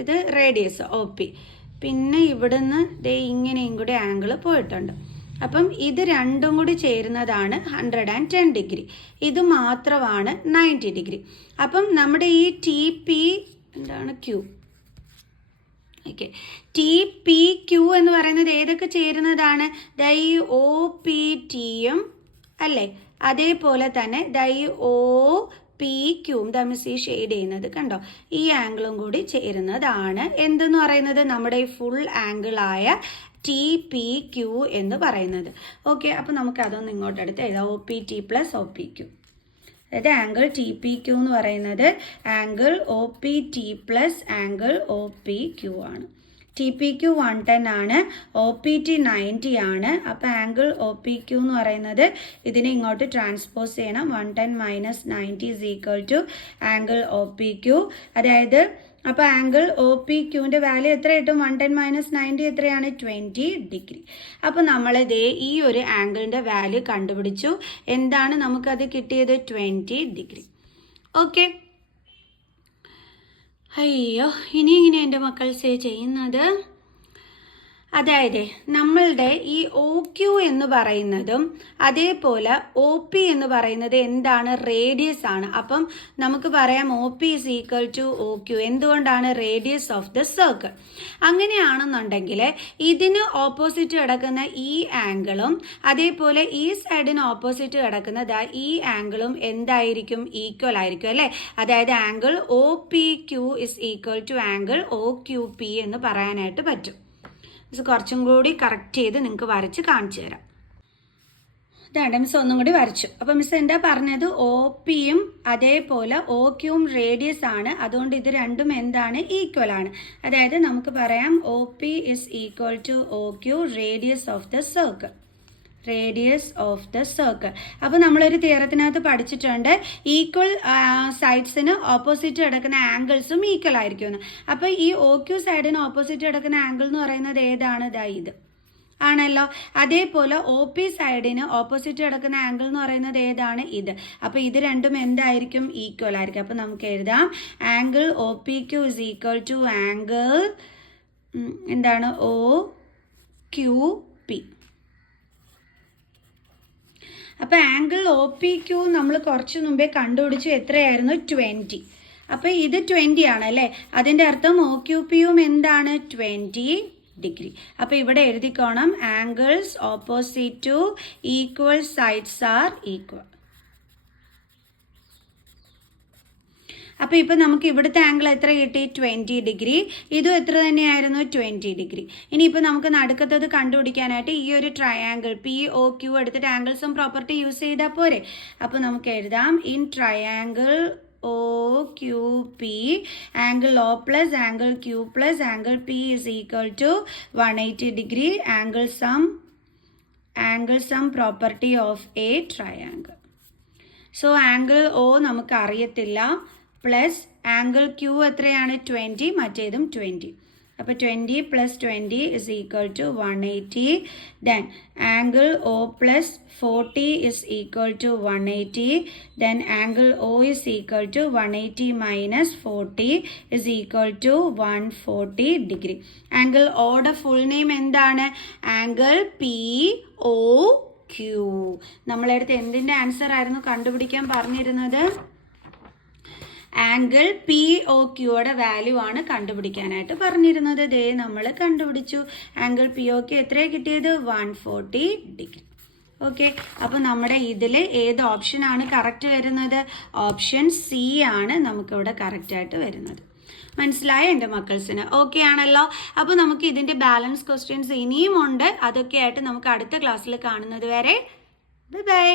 ഇത് റേഡിയസ് OP. പിന്നെ ഇവിടുന്ന് ഇങ്ങനെയും കൂടി ആംഗിൾ പോയിട്ടുണ്ട്. അപ്പം ഇത് രണ്ടും കൂടി ചേരുന്നതാണ് 110 ഡിഗ്രി. ഇത് മാത്രമാണ് 90 ഡിഗ്രി. അപ്പം നമ്മുടെ ഈ TP എന്താണ്? Q. ഓക്കെ, TPQ എന്ന് പറയുന്നത് ഏതൊക്കെ ചേരുന്നതാണ്? ഈ OPTയും അല്ലേ? അതേപോലെ തന്നെ ഈ ഒ പി ക്യൂം തമ്മിൽ ഷെയ്ഡ് ചെയ്യുന്നത് കണ്ടോ, ഈ ആംഗിളും കൂടി ചേരുന്നതാണ് എന്തെന്ന് പറയുന്നത്, നമ്മുടെ ഈ ഫുൾ ആംഗിളായ ടി പി ക്യൂ എന്ന് പറയുന്നത്. ഓക്കെ, അപ്പോൾ നമുക്ക് അതൊന്ന് ഇങ്ങോട്ട് എടുത്ത് എഴുതാം. O P T plus O P Q. അതായത് ആംഗിൾ ടി പി ക്യൂ എന്ന് പറയുന്നത് angle O P T plus angle O P Q ആണ്. ടി പി ക്യൂ 110 ആണ്, ഒ പി ടി 90 ആണ്. അപ്പോൾ ആംഗിൾ ഒ പി ക്യൂ എന്ന് പറയുന്നത് ഇതിനെ ഇങ്ങോട്ട് ട്രാൻസ്പോസ് ചെയ്യണം. 110 minus 90 is equal to angle O P Q. അതായത് അപ്പോൾ ആംഗിൾ ഒ പി ക്യൂവിൻ്റെ വാല്യൂ എത്ര കിട്ടും? 110 മൈനസ് 90 എത്രയാണ്? 20 ഡിഗ്രി. അപ്പോൾ നമ്മൾ ഈ ഒരു ആംഗിളിൻ്റെ വാല്യൂ കണ്ടുപിടിച്ചു. എന്താണ് നമുക്കത് കിട്ടിയത്? 20 ഡിഗ്രി. ഓക്കെ, അയ്യോ, ഇനി ഇങ്ങനെ എൻ്റെ മക്കൾ ചെയ്യുന്നത്, അതായത് നമ്മളുടെ ഈ ഒ ക്യു എന്ന് പറയുന്നതും അതേപോലെ ഒ പി എന്ന് പറയുന്നത് എന്താണ്? റേഡിയസ് ആണ്. അപ്പം നമുക്ക് പറയാം O P is equal to O Q. എന്തുകൊണ്ടാണ്? Radius of the circle. അങ്ങനെയാണെന്നുണ്ടെങ്കിൽ ഇതിന് ഓപ്പോസിറ്റ് കിടക്കുന്ന ഈ ആംഗിളും അതേപോലെ ഈ സൈഡിന് ഓപ്പോസിറ്റ് കിടക്കുന്ന ഈ ആംഗിളും എന്തായിരിക്കും? ഈക്വൽ ആയിരിക്കും അല്ലേ? അതായത് angle O P Q is equal to angle O Q P എന്ന് പറയാനായിട്ട് പറ്റും. മിസ് കുറച്ചും കൂടി കറക്റ്റ് ചെയ്ത് നിങ്ങൾക്ക് വരച്ച് കാണിച്ചു തരാം. ഇതാണ് മിസ് ഒന്നും കൂടി വരച്ചു. അപ്പോൾ മിസ് എന്താ പറഞ്ഞത്? ഒ പിയും അതേപോലെ ഒ ക്യൂവും റേഡിയസ് ആണ്. അതുകൊണ്ട് ഇത് രണ്ടും എന്താണ്? ഈക്വൽ ആണ്. അതായത് നമുക്ക് പറയാം O P is equal to O Q radius of the circle. Radius of the circle. അപ്പോൾ നമ്മളൊരു തിയറത്തിനകത്ത് പഠിച്ചിട്ടുണ്ട് ഈക്വൽ സൈഡ്സിന് ഓപ്പോസിറ്റ് കിടക്കുന്ന ആംഗിൾസും ഈക്വൽ ആയിരിക്കുമെന്ന്. അപ്പോൾ ഈ ഒ ക്യു സൈഡിന് ഓപ്പോസിറ്റ് കിടക്കുന്ന ആംഗിൾ എന്ന് പറയുന്നത് ഏതാണ്? ഇത് ആണല്ലോ. അതേപോലെ ഒ പി സൈഡിന് ഓപ്പോസിറ്റ് കിടക്കുന്ന ആംഗിൾ എന്ന് പറയുന്നത് ഏതാണ്? ഇത്. അപ്പോൾ ഇത് രണ്ടും എന്തായിരിക്കും? ഈക്വൽ ആയിരിക്കും. അപ്പോൾ നമുക്ക് എഴുതാം angle O P Q is equal to angle എന്താണ്? O Q P. അപ്പോൾ ആംഗിൾ ഒ പി ക്യൂ നമ്മൾ കുറച്ച് മുമ്പേ കണ്ടുപിടിച്ചു. എത്രയായിരുന്നു? 20. അപ്പോൾ ഇത് 20 ആണ് അല്ലേ? അതിൻ്റെ അർത്ഥം ഒ ക്യു പിയും എന്താണ്? 20 ഡിഗ്രി. അപ്പോൾ ഇവിടെ എഴുതിക്കോണം angles opposite to equal sides are equal. അപ്പോൾ ഇപ്പോൾ നമുക്ക് ഇവിടുത്തെ ആംഗിൾ എത്ര കിട്ടി? 20 ഡിഗ്രി. ഇതും എത്ര തന്നെയായിരുന്നു? 20 ഡിഗ്രി. ഇനിയിപ്പോൾ നമുക്ക് നടുക്കത്തത് കണ്ടുപിടിക്കാനായിട്ട് ഈ ഒരു ട്രയാങ്കിൾ പി ഒ ക്യൂ എടുത്തിട്ട് ആംഗിൾസും പ്രോപ്പർട്ടി യൂസ് ചെയ്താൽ പോരെ. അപ്പോൾ നമുക്ക് എഴുതാം in triangle O Q P angle O plus angle Q plus angle P is equal to 180 degree. Angle sum property of a triangle. So angle O നമുക്ക് അറിയത്തില്ല, plus angle Q എത്രയാണ്? 20, മറ്റേതും 20. അപ്പോൾ 20 plus 20 is equal to 180. Then angle O plus 40 is equal to 180. Then angle O is equal to 180 minus 40 is equal to 140 degree. Angle ഒയുടെ full name എന്താണ്? Angle P O Q. നമ്മളെടുത്ത് എന്തിൻ്റെ answer ആയിരുന്നു കണ്ടുപിടിക്കാൻ പറഞ്ഞിരുന്നത്? ആംഗിൾ പി ഒ ക്യൂയുടെ value ആണ് കണ്ടുപിടിക്കാനായിട്ട് പറഞ്ഞിരുന്നത്. ദേ നമ്മൾ കണ്ടുപിടിച്ചു. ആംഗിൾ പി ഒ ക്യൂ എത്രയാണ് കിട്ടിയത്? 140 ഡിഗ്രി. ഓക്കെ, അപ്പോൾ നമ്മുടെ ഇതിൽ ഏത് ഓപ്ഷനാണ് കറക്റ്റ് വരുന്നത്? ഓപ്ഷൻ സി ആണ് നമുക്കിവിടെ കറക്റ്റായിട്ട് വരുന്നത്. മനസ്സിലായോ എൻ്റെ മക്കൾസിന്? ഓക്കെ ആണല്ലോ. അപ്പോൾ നമുക്ക് ഇതിൻ്റെ ബാലൻസ് ക്വസ്റ്റ്യൻസ് ഇനിയും ഉണ്ട്. അതൊക്കെ ആയിട്ട് നമുക്ക് അടുത്ത ക്ലാസ്സിൽ കാണുന്നത് വരെ ബൈ ബൈ.